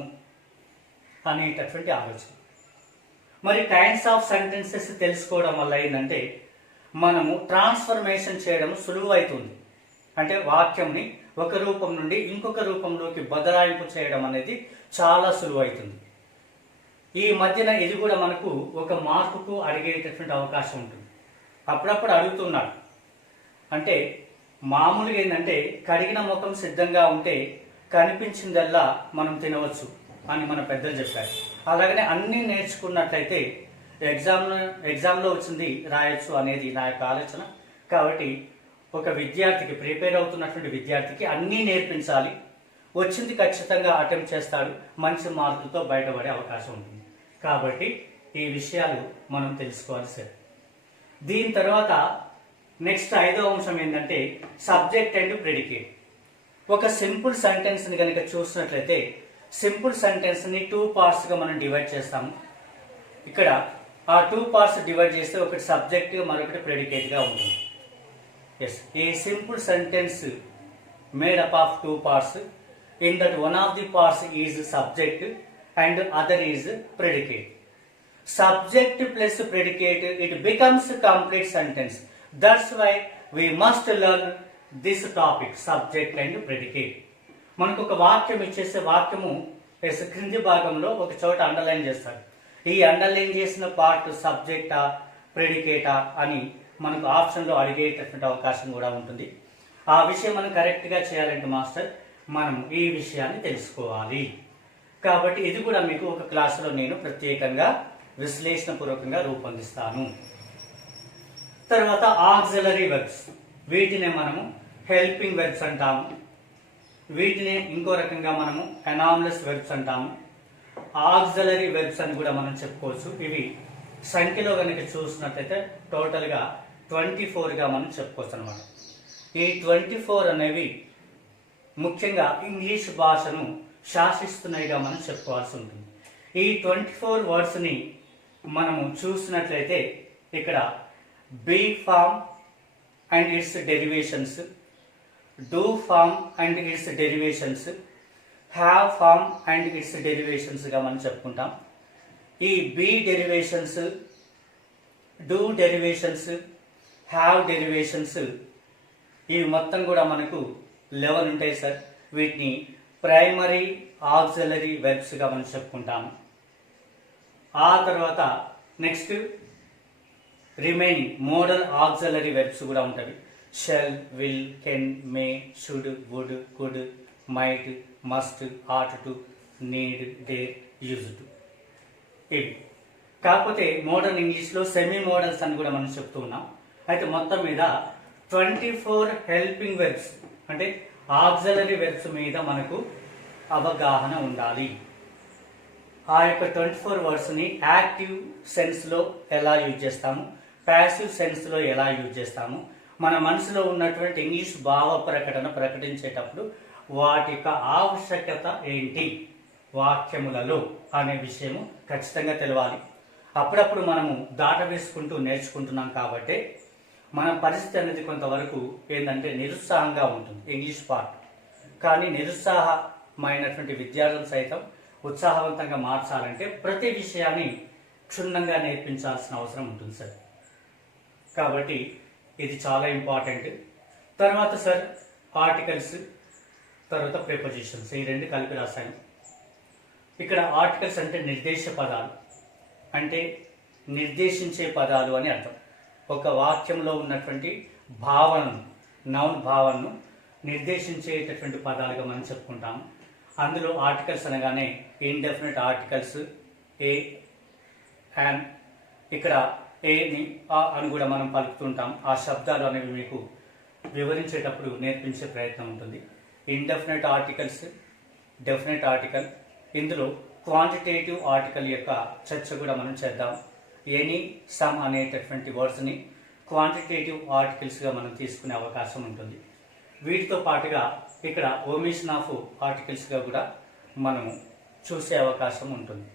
అనేటటువంటి ఆలోచన. మరి కైండ్స్ ఆఫ్ సెంటెన్సెస్ తెలుసుకోవడం వల్ల ఏంటంటే మనము ట్రాన్స్ఫర్మేషన్ చేయడం సులువు అవుతుంది. అంటే వాక్యంని ఒక రూపం నుండి ఇంకొక రూపంలోకి బదలాయింపు చేయడం అనేది చాలా సులువు అవుతుంది. ఈ మధ్యన ఇది కూడా మనకు ఒక మార్కుకు అడిగేటటువంటి అవకాశం ఉంటుంది. అప్పుడప్పుడు అడుగుతున్నాడు. అంటే మామూలుగా ఏంటంటే కడిగిన ముఖం సిద్ధంగా ఉంటే కనిపించిందల్లా మనం తినవచ్చు అని మన పెద్దలు చెప్పారు. అలాగనే అన్నీ నేర్చుకున్నట్లయితే ఎగ్జామ్లో వచ్చింది రాయొచ్చు అనేది నా యొక్క ఆలోచన. కాబట్టి ఒక విద్యార్థికి, ప్రిపేర్ అవుతున్నటువంటి విద్యార్థికి అన్నీ నేర్పించాలి. వచ్చింది ఖచ్చితంగా అటెంప్ట్ చేస్తాడు, మంచి మార్కులతో బయటపడే అవకాశం ఉంటుంది. కాబట్టి ఈ విషయాలు మనం తెలుసుకోవాలి సార్. దీని తర్వాత నెక్స్ట్ 5వ అంశం ఏంటంటే సబ్జెక్ట్ అండ్ ప్రెడికేట్. ఒక సింపుల్ సెంటెన్స్ని కనుక చూసినట్లయితే సింపుల్ సెంటెన్స్ని 2 partsగా మనం డివైడ్ చేస్తాము. ఇక్కడ ఆ 2 parts డివైడ్ చేస్తే ఒకటి సబ్జెక్ట్, మరొకటి ప్రెడికేట్గా ఉంటుంది. Yes, a simple sentence made up of 2 parts, in that one of the parts is subject and other is predicate. Subject plus predicate, it becomes a complete sentence. That's why we must learn this topic, subject and predicate. మనకు ఒక వాక్యం ఇచ్చేసే వాక్యము క్రింది భాగంలో ఒక చోట underline చేస్తారు. ఈ అండర్లైన్ చేసిన పార్ట్ సబ్జెక్టా ప్రెడికేటా అని మనకు ఆప్షన్లో అడిగేటటువంటి అవకాశం కూడా ఉంటుంది. ఆ విషయం మనం కరెక్ట్గా చేయాలంటే మాస్టర్ మనం ఈ విషయాన్ని తెలుసుకోవాలి. కాబట్టి ఇది కూడా మీకు ఒక క్లాసులో నేను ప్రత్యేకంగా విశ్లేషణపూర్వకంగా రూపొందిస్తాను. తర్వాత ఆక్సిలరీ వెర్బ్స్, వీటినే మనము హెల్పింగ్ వెర్బ్స్ అంటాము. వీటిని ఇంకో రకంగా మనము అనామలస్ వెర్బ్స్ అంటాము. ఆక్సిలరీ వెర్బ్స్ అని కూడా మనం చెప్పుకోవచ్చు. ఇవి సంఖ్యలో కనుక చూసినట్లయితే టోటల్గా 24గా మనం చెప్పుకోవచ్చు అనమాట. ఈ 24 అనేవి ముఖ్యంగా ఇంగ్లీష్ భాషను శాసిస్తున్నాయిగా మనం చెప్పుకోవాల్సి ఉంటుంది. ఈ 24 వర్డ్స్ని మనము చూసినట్లయితే ఇక్కడ be form and its derivations, do form and its derivations, have form and its డెరివేషన్స్గా మనం చెప్పుకుంటాం. ఈ be derivations, do derivations, have derivations ఇవి మొత్తం కూడా మనకు 11 ఉంటాయి సార్. వీటిని ప్రైమరీ ఆక్సిలరీ వెర్బ్స్గా మనం చెప్పుకుంటాము. ఆ తర్వాత next remaining modal auxiliary verbs కూడా ఉంటాయి. Shall, will, can, may, should, would, could, might, must, ought to, need, dare, use to. ఇవి కాకపోతే మోడర్న్ ఇంగ్లీష్లో సెమీ మోడల్స్ అని కూడా మనం చెప్తూ ఉన్నాం. అయితే మొత్తం మీద 24 హెల్పింగ్ వెర్బ్స్ అంటే ఆక్సిలరీ వెర్బ్స్ మీద మనకు అవగాహన ఉండాలి. ఆ యొక్క 24 వర్డ్స్ని యాక్టివ్ సెన్స్లో ఎలా యూజ్ చేస్తాము, ప్యాసివ్ సెన్స్లో ఎలా యూజ్ చేస్తాము, మన మనసులో ఉన్నటువంటి ఇంగ్లీష్ భావ ప్రకటించేటప్పుడు వాటి యొక్క ఆవశ్యకత ఏంటి వాక్యములలో అనే విషయము ఖచ్చితంగా తెలవాలి. అప్పుడప్పుడు మనము దాటవేసుకుంటూ నేర్చుకుంటున్నాం కాబట్టి మన పరిస్థితి అనేది కొంతవరకు ఏంటంటే నిరుత్సాహంగా ఉంటుంది ఇంగ్లీష్ పార్ట్. కానీ నిరుత్సాహమైనటువంటి విద్యార్థులు సైతం ఉత్సాహవంతంగా మార్చాలంటే ప్రతి విషయాన్ని క్షుణ్ణంగా నేర్పించాల్సిన అవసరం ఉంటుంది సార్. కాబట్టి ఇది చాలా ఇంపార్టెంట్. తర్వాత సార్ ఆర్టికల్స్, తర్వాత ప్రిపోజిషన్స్, ఈ రెండు కలిపి రాశాను. ఇక్కడ ఆర్టికల్స్ అంటే నిర్దేశ పదాలు, అంటే నిర్దేశించే పదాలు అని అర్థం. ఒక వాక్యంలో ఉన్నటువంటి భావనను, నౌన్ భావనను నిర్దేశించేటటువంటి పదాలుగా మనం చెప్పుకుంటాము. అందులో ఆర్టికల్స్ అనగానే ఇండెఫినెట్ ఆర్టికల్స్, ఏ, అండ్, ఇక్కడ ఏని ఆ అని కూడా మనం పలుకుతుంటాం. ఆ శబ్దాలు అనేవి మీకు వివరించేటప్పుడు నేర్పించే ప్రయత్నం ఉంటుంది. ఇండెఫినెట్ ఆర్టికల్స్, డెఫినెట్ ఆర్టికల్, ఇందులో క్వాంటిటేటివ్ ఆర్టికల్ యొక్క చర్చ కూడా మనం చేద్దాం. ఎనీ, సమ్ అనేటటువంటి వర్డ్స్ని క్వాంటిటేటివ్ ఆర్టికల్స్గా మనం తీసుకునే అవకాశం ఉంటుంది. వీటితో పాటుగా ఇక్కడ ఒమిషన్ ఆఫ్ ఆర్టికల్స్గా కూడా మనం చూసే అవకాశం ఉంటుంది.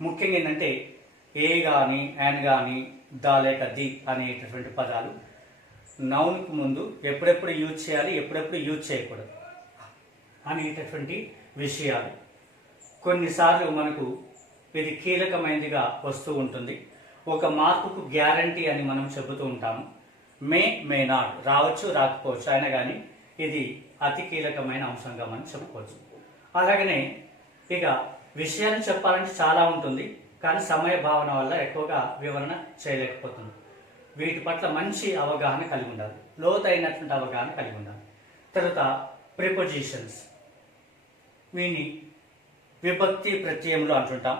ముఖ్యంగా ఏంటంటే ఏ కానీ, యాన్ కానీ, ద లేక ది అనేటటువంటి పదాలు నౌన్కు ముందు ఎప్పుడెప్పుడు యూజ్ చేయాలి, ఎప్పుడెప్పుడు యూజ్ చేయకూడదు అనేటటువంటి విషయాలు కొన్నిసార్లు మనకు ఇది కీలకమైనదిగా వస్తూ ఉంటుంది. ఒక మార్కుకు గ్యారంటీ అని మనం చెబుతూ ఉంటాము. మే నాట్, రావచ్చు రాకపోవచ్చు, అయినా కానీ ఇది అతి కీలకమైన అంశంగా మనం చెప్పుకోవచ్చు. అలాగనే ఇక విషయాన్ని చెప్పాలంటే చాలా ఉంటుంది, కానీ సమయ భావన వల్ల ఎక్కువగా వివరణ చేయలేకపోతుంది. వీటి పట్ల మంచి అవగాహన కలిగి ఉండాలి, లోతైనటువంటి అవగాహన కలిగి ఉండాలి. తర్వాత ప్రిపోజిషన్స్, వీని విభక్తి ప్రత్యయంలో అంటుంటాం.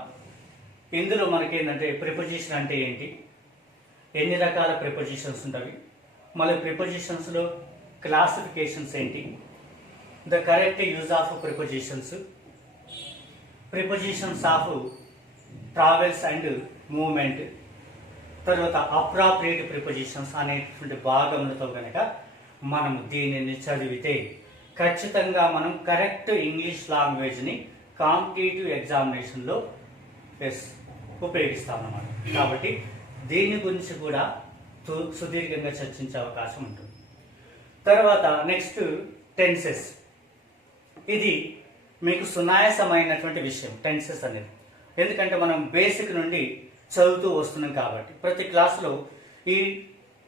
ఇందులో మనకి ఏంటంటే ప్రిపోజిషన్ అంటే ఏంటి, ఎన్ని రకాల ప్రిపోజిషన్స్ ఉంటాయి, మళ్ళీ ప్రిపోజిషన్స్లో క్లాసిఫికేషన్స్ ఏంటి, the correct use of prepositions, prepositions of travels and movement, తర్వాత అప్రాప్రియేట్ ప్రిపోజిషన్స్ అనేటువంటి భాగములతో కనుక మనం దీనిని చదివితే ఖచ్చితంగా మనం కరెక్ట్ ఇంగ్లీష్ లాంగ్వేజ్ని కాంపిటేటివ్ ఎగ్జామినేషన్లో ఉపయోగిస్తామన్నమాట. కాబట్టి దీని గురించి కూడా సుదీర్ఘంగా చర్చించే అవకాశం ఉంటుంది. తర్వాత నెక్స్ట్ టెన్సెస్, ఇది మీకు సునాయాసమైనటువంటి విషయం టెన్సెస్ అనేది. ఎందుకంటే మనం బేసిక్ నుండి చదువుతూ వస్తున్నాం కాబట్టి ప్రతి క్లాసులో ఈ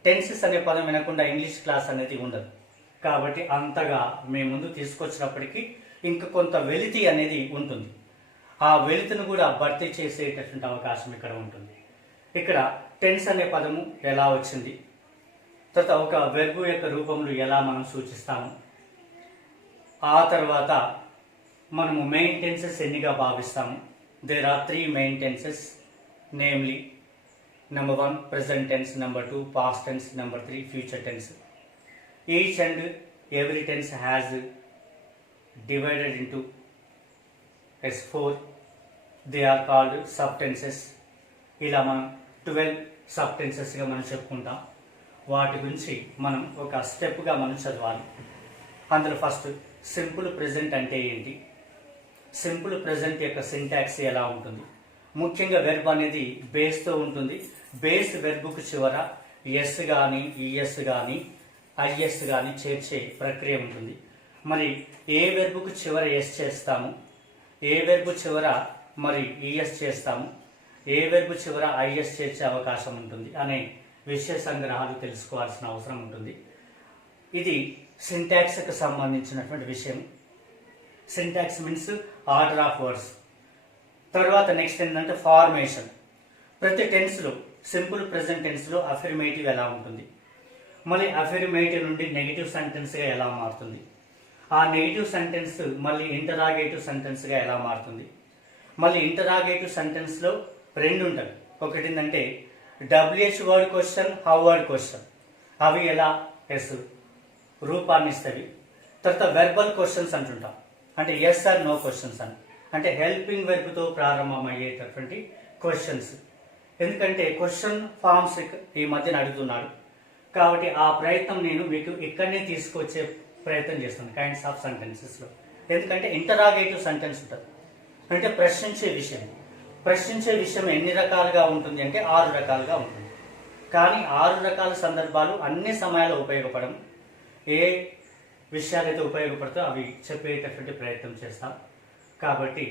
టెన్సెస్ అనే పదం వినకుండా ఇంగ్లీష్ క్లాస్ అనేది ఉండదు. కాబట్టి అంతగా మేము ముందు తీసుకొచ్చినప్పటికీ ఇంకా కొంత వెలితి అనేది ఉంటుంది. ఆ వెలితిని కూడా భర్తీ చేసేటటువంటి అవకాశం ఇక్కడ ఉంటుంది. ఇక్కడ టెన్స్ అనే పదము ఎలా వచ్చింది, తర్వాత ఒక వెర్బ్ యొక్క రూపంలో ఎలా మనం సూచిస్తాము, ఆ తర్వాత మనము మెయిన్ టెన్సెస్ ఎన్నిగా భావిస్తాము. There are 3 main tenses, namely number 1 present tense, number 2 past tense, number 3 future tense. Each and every tense has divided into S4. They are called sub tenses. ఇలా మనం 12 సబ్ టెన్సెస్గా మనం చెప్పుకుంటాం. వాటి గురించి మనం ఒక స్టెప్గా మనం చదవాలి. అందులో ఫస్ట్ సింపుల్ ప్రెజెంట్ అంటే ఏంటి, సింపుల్ ప్రెజెంట్ యొక్క సింటాక్స్ ఎలా ఉంటుంది. ముఖ్యంగా వెర్బ్ అనేది బేస్తో ఉంటుంది. బేస్ వెర్బ్కు చివర ఎస్ కానీ ఈఎస్ కానీ ఐఎస్ కానీ చేర్చే ప్రక్రియ ఉంటుంది. మరి ఏ వెర్బ్కు చివర ఎస్ చేస్తాము, ఏ వెర్బ్ చివర మరి ఈఎస్ చేస్తాము, ఏ వెర్బ్ చివర ఐఎస్ చేర్చే అవకాశం ఉంటుంది అనే విషయ సంగ్రహాలు తెలుసుకోవాల్సిన అవసరం ఉంటుంది. ఇది సింటాక్స్కి సంబంధించినటువంటి విషయం. Syntax means order of words. తర్వాత నెక్స్ట్ ఏంటంటే ఫార్మేషన్. ప్రతి టెన్స్లో సింపుల్ ప్రెజెంట్ టెన్స్లో అఫర్మేటివ్ ఎలా ఉంటుంది, మళ్ళీ అఫర్మేటివ్ నుండి నెగిటివ్ సెంటెన్స్గా ఎలా మారుతుంది, ఆ నెగిటివ్ సెంటెన్స్ మళ్ళీ ఇంటరాగేటివ్ సెంటెన్స్గా ఎలా మారుతుంది. మళ్ళీ ఇంటరాగేటివ్ సెంటెన్స్లో 2 ఉంటాయి. ఒకటి ఏంటంటే WH word question, how word question. అవి ఎలా రూపాన్ని ఇస్తాయి. తర్వాత వెర్బల్ క్వశ్చన్స్ అంటుంటాం, అంటే ఎస్ ఆర్ నో క్వశ్చన్స్ అని, అంటే హెల్పింగ్ వెర్బ్తో ప్రారంభమయ్యేటటువంటి క్వశ్చన్స్. ఎందుకంటే క్వశ్చన్ ఫామ్స్ ఈ మధ్యన అడుగుతున్నాడు కాబట్టి ఆ ప్రయత్నం నేను మీకు ఇక్కడనే తీసుకొచ్చే ప్రయత్నం చేస్తాను కైండ్స్ ఆఫ్ సెంటెన్సెస్లో. ఎందుకంటే ఇంటరాగేటివ్ సెంటెన్స్ ఉంటుంది, అంటే ప్రశ్నించే విషయం. ప్రశ్నించే విషయం ఎన్ని రకాలుగా ఉంటుంది అంటే 6 రకాలుగా ఉంటుంది. కానీ 6 రకాల సందర్భాలు అన్ని సమయాల్లో ఉపయోగపడడం. ఏ విషయాలైతే ఉపయోగపడతాయో అవి చెప్పేటటువంటి ప్రయత్నం చేస్తాం. కాబట్టి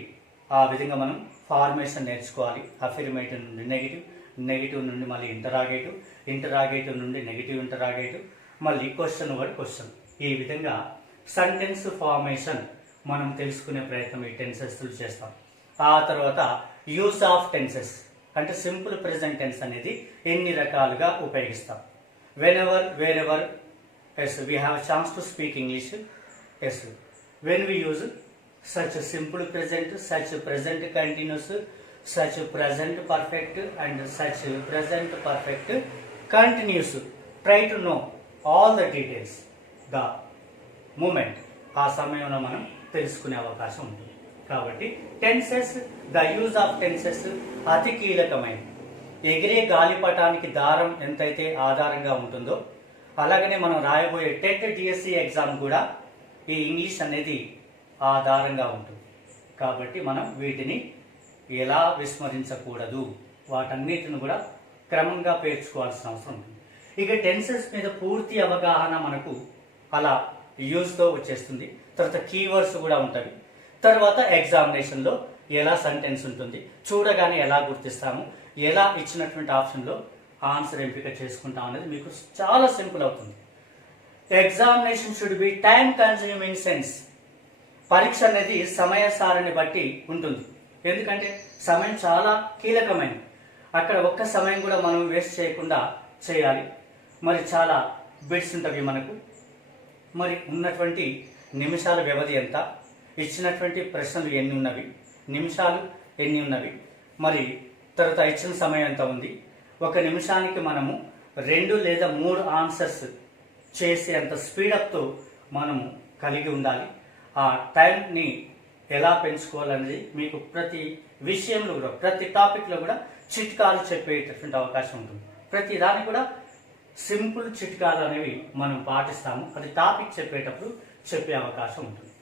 ఆ విధంగా మనం ఫార్మేషన్ నేర్చుకోవాలి. అఫర్మేటివ్ నుండి నెగిటివ్, నెగిటివ్ నుండి మళ్ళీ ఇంటరాగేటివ్, ఇంటరాగేటివ్ నుండి నెగిటివ్ ఇంటరాగేటివ్, మళ్ళీ క్వశ్చన్ వర్డ్ క్వశ్చన్. ఈ విధంగా సెంటెన్స్ ఫార్మేషన్ మనం తెలుసుకునే ప్రయత్నం ఈ టెన్సెస్లు చేస్తాం. ఆ తర్వాత యూస్ ఆఫ్ టెన్సెస్, అంటే సింపుల్ ప్రెజెంట్ టెన్స్ అనేది ఎన్ని రకాలుగా ఉపయోగిస్తాం. Whenever, wherever, yes we have a chance to speak English. Yes, when we use such a simple present, such a present continuous, such a present perfect and such a present perfect continuous, try to know all the details the moment ఆ సమయంలో మనం తెలుసుకునే అవకాశం ఉంటుంది. కాబట్టి tenses, the use of tenses అతి కీలకమైనది. ఎగిరే గాలిపటానికి దారం ఎంతైతే ఆధారంగా ఉంటుందో అలాగనే మనం రాయబోయే టెట్ డిఎస్సి ఎగ్జామ్ కూడా ఈ ఇంగ్లీష్ అనేది ఆధారంగా ఉంటుంది. కాబట్టి మనం వీటిని ఎలా విస్మరించకూడదు, వాటన్నిటిని కూడా క్రమంగా పేర్చుకోవాల్సిన అవసరం ఉంటుంది. ఇక టెన్సెస్ మీద పూర్తి అవగాహన మనకు అలా యూజ్తో వచ్చేస్తుంది. తర్వాత కీవర్డ్స్ కూడా ఉంటాయి. తర్వాత ఎగ్జామినేషన్లో ఎలా సెంటెన్స్ ఉంటుంది, చూడగానే ఎలా గుర్తిస్తాము, ఎలా ఇచ్చినటువంటి ఆప్షన్లో ఆన్సర్ ఎంపిక చేసుకుంటాం అనేది మీకు చాలా సింపుల్ అవుతుంది. Examination should be time consuming sense. పరీక్ష అనేది సమయ సారని బట్టి ఉంటుంది. ఎందుకంటే సమయం చాలా కీలకమైనది. అక్కడ ఒక్క సమయం కూడా మనం వేస్ట్ చేయకుండా చేయాలి. మరి చాలా బిట్స్ ఉంటాయి మనకు. మరి ఉన్నటువంటి నిమిషాల వ్యవధి ఎంత, ఇచ్చినటువంటి ప్రశ్నలు ఎన్ని ఉన్నవి, నిమిషాలు ఎన్ని ఉన్నవి, మరి తర్వాత ఇచ్చిన సమయం ఎంత ఉంది. ఒక నిమిషానికి మనము 2 లేదా 3 ఆన్సర్స్ చేసే అంత స్పీడప్తో మనము కలిగి ఉండాలి. ఆ టైంని ఎలా పెంచుకోవాలనేది మీకు ప్రతి విషయంలో కూడా, ప్రతి టాపిక్లో కూడా చిట్కాలు చెప్పేటటువంటి అవకాశం ఉంటుంది. ప్రతి దానికి కూడా సింపుల్ చిట్కాలు అనేవి మనం పాటిస్తాము. అది టాపిక్ చెప్పేటప్పుడు చెప్పే అవకాశం ఉంటుంది.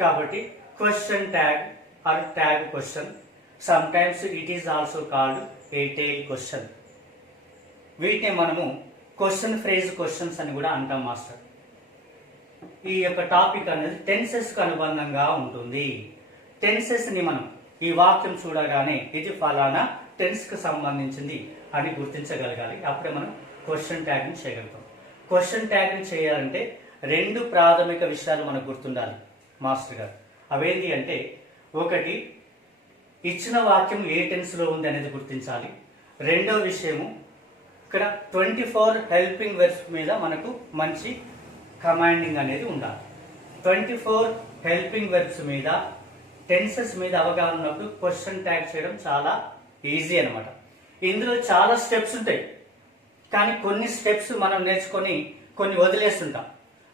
కాబట్టి question tag are tag question, some times it is also called a tail question. వీటిని మనము క్వశ్చన్ ఫ్రేజ్ క్వశ్చన్స్ అని కూడా అంటాం మాస్టర్. ఈ యొక్క టాపిక్ అనేది టెన్సెస్కి అనుబంధంగా ఉంటుంది. టెన్సెస్ని మనం ఈ వాక్యం చూడగానే ఇది ఫలానా టెన్స్కి సంబంధించింది అని గుర్తించగలగాలి. అప్పుడే మనం క్వశ్చన్ ట్యాగ్ని చేయగలుగుతాం. క్వశ్చన్ ట్యాగ్ని చేయాలంటే 2 ప్రాథమిక విషయాలు మనకు గుర్తుండాలి మాస్టర్ గారు. అవేంటి అంటే, ఒకటి ఇచ్చిన వాక్యం ఏ టెన్స్లో ఉంది అనేది గుర్తించాలి. రెండో విషయము ఇక్కడ 24 హెల్పింగ్ వెర్బ్స్ మీద మనకు మంచి కమాండింగ్ అనేది ఉండాలి. 24 హెల్పింగ్ వెర్బ్స్ మీద టెన్సెస్ మీద అవగాహన ఉన్నప్పుడు క్వశ్చన్ ట్యాగ్ చేయడం చాలా ఈజీ అనమాట. ఇందులో చాలా స్టెప్స్ ఉంటాయి, కానీ కొన్ని స్టెప్స్ మనం నేర్చుకొని కొన్ని వదిలేస్తుంటాం.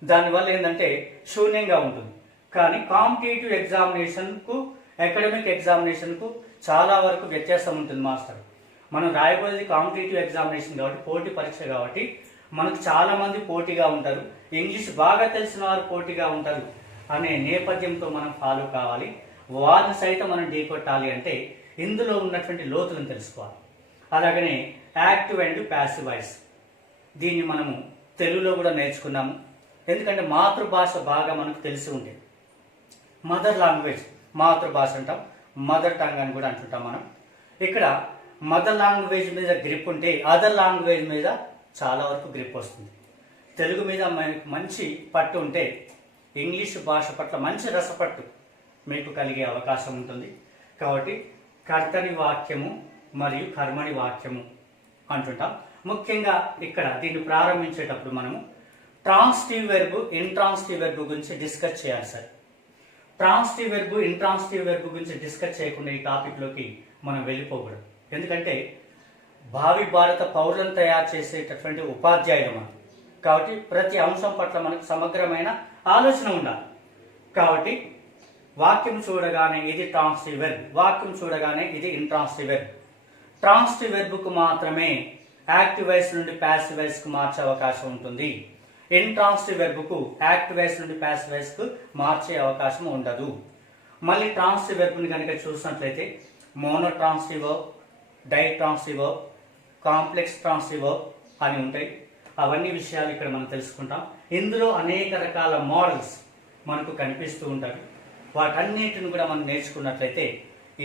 దానివల్ల ఏంటంటే శూన్యంగా ఉంటుంది. కానీ కాంపిటేటివ్ ఎగ్జామినేషన్కు అకాడమిక్ ఎగ్జామినేషన్కు చాలా వరకు వ్యత్యాసం ఉంటుంది మాస్టర్. మనం రాయబోయేది కాంపిటేటివ్ ఎగ్జామినేషన్ కాబట్టి, పోటీ పరీక్ష కాబట్టి మనకు చాలా మంది పోటీగా ఉంటారు, ఇంగ్లీష్ బాగా తెలిసిన వారు పోటీగా ఉంటారు అనే నేపథ్యంతో మనం ఫాలో కావాలి. వారిని సైతం మనం ఢీకొట్టాలి అంటే ఇందులో ఉన్నటువంటి లోతులను తెలుసుకోవాలి. అలాగనే యాక్టివ్ అండ్ ప్యాసివ్ వాయిస్, దీన్ని మనము తెలుగులో కూడా నేర్చుకున్నాము. ఎందుకంటే మాతృభాష బాగా మనకు తెలిసి ఉండేది. మదర్ లాంగ్వేజ్, మాతృభాష అంటాం, మదర్ టంగ్ అని కూడా అంటుంటాం మనం. ఇక్కడ మదర్ లాంగ్వేజ్ మీద గ్రిప్ ఉంటే అదర్ లాంగ్వేజ్ మీద చాలా వరకు గ్రిప్ వస్తుంది. తెలుగు మీద మంచి పట్టు ఉంటే ఇంగ్లీష్ భాష పట్ల మంచి రసపట్టు మీకు కలిగే అవకాశం ఉంటుంది. కాబట్టి కర్తని వాక్యము మరియు కర్మని వాక్యము అంటుంటాం. ముఖ్యంగా ఇక్కడ దీన్ని ప్రారంభించేటప్పుడు మనము ట్రాన్సిటివ్ వెర్బ్, ఇంట్రాన్సిటివ్ వెర్బ్ గురించి డిస్కస్ చేయాలి sir. Transitive verb, intransitive verb గురించి డిస్కస్ చేయకుండా ఈ టాపిక్లోకి మనం వెళ్ళిపోకూడదు. ఎందుకంటే భావి భారత పౌరులను తయారు చేసేటటువంటి ఉపాధ్యాయులు మనం కాబట్టి ప్రతి అంశం పట్ల మనకు సమగ్రమైన ఆలోచన ఉండాలి. కాబట్టి వాక్యం చూడగానే ఇది ట్రాన్సిటివ్ వెర్బ్, వాక్యం చూడగానే ఇది ఇంట్రాన్సిటివ్ వెర్బ్. ట్రాన్సిటివ్ వెర్బ్కు మాత్రమే యాక్టివ్ వాయిస్ నుండి ప్యాసివ్ వాయిస్కు మార్చే అవకాశం ఉంటుంది. ఇంట్రాన్సిటివ్ వెర్బ్కు యాక్టివ్ వాయిస్ నుండి ప్యాసివ్ వాయిస్కు మార్చే అవకాశం ఉండదు. మళ్ళీ ట్రాన్సిటివ్ వెర్బ్ని కనుక చూసినట్లయితే monotransitive verb, ditransitive verb, complex transitive verb అని ఉంటాయి. అవన్నీ విషయాలు ఇక్కడ మనం తెలుసుకుంటాం. ఇందులో అనేక రకాల మోడల్స్ మనకు కనిపిస్తూ ఉంటాయి. వాటన్నిటిని కూడా మనం నేర్చుకున్నట్లయితే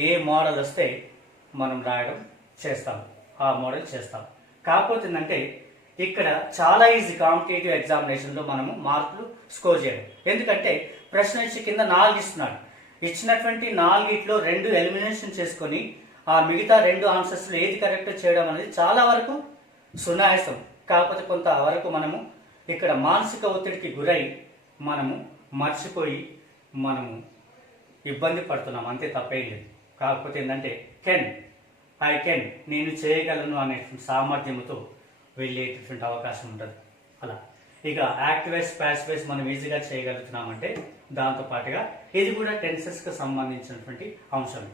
ఏ మోడల్ వస్తే మనం రాయడం చేస్తాం, ఆ మోడల్ చేస్తాం. కాకపోతే ఏంటంటే ఇక్కడ చాలా ఈజీ కాంపిటేటివ్ ఎగ్జామినేషన్లో మనము మార్కులు స్కోర్ చేయడం. ఎందుకంటే ప్రశ్న ఇచ్చి కింద 4 ఇస్తున్నాడు. ఇచ్చినటువంటి 4 2 ఎలిమినేషన్ చేసుకొని ఆ మిగతా 2 ఆన్సర్స్లో ఏది కరెక్ట్ చేయడం అనేది చాలా వరకు సునాయాసం. కాకపోతే కొంతవరకు మనము ఇక్కడ మానసిక ఒత్తిడికి గురై మనము మర్చిపోయి మనము ఇబ్బంది పడుతున్నాం, అంతే తప్పేం లేదు. కాకపోతే ఏంటంటే ఐ కెన్, నేను చేయగలను అనే సామర్థ్యంతో వెళ్ళేటటువంటి అవకాశం ఉంటుంది. అలా ఇక యాక్టివ్ వాయిస్, ప్యాసివ్ వాయిస్ మనం ఈజీగా చేయగలుగుతున్నామంటే దాంతోపాటుగా ఇది కూడా టెన్సెస్కి సంబంధించినటువంటి అంశం.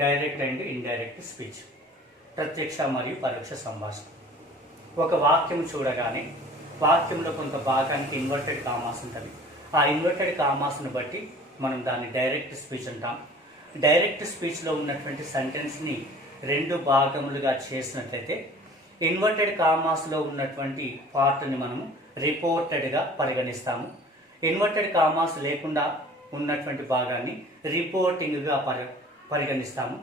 డైరెక్ట్ అండ్ ఇండైరెక్ట్ స్పీచ్, ప్రత్యక్ష మరియు పరోక్ష సంభాషణ. ఒక వాక్యం చూడగానే వాక్యంలో కొంత భాగానికి ఇన్వర్టెడ్ కామాస్ ఉంటుంది. ఆ ఇన్వర్టెడ్ కామాస్ను బట్టి మనం దాన్ని డైరెక్ట్ స్పీచ్ అంటాం. డైరెక్ట్ స్పీచ్లో ఉన్నటువంటి సెంటెన్స్ని 2 భాగములుగా చేసినట్లయితే ఇన్వర్టెడ్ కామాస్లో ఉన్నటువంటి పార్ట్ని మనము రిపోర్టెడ్గా పరిగణిస్తాము. ఇన్వర్టెడ్ కామాస్ లేకుండా ఉన్నటువంటి భాగాన్ని రిపోర్టింగ్గా పరిగణిస్తాము.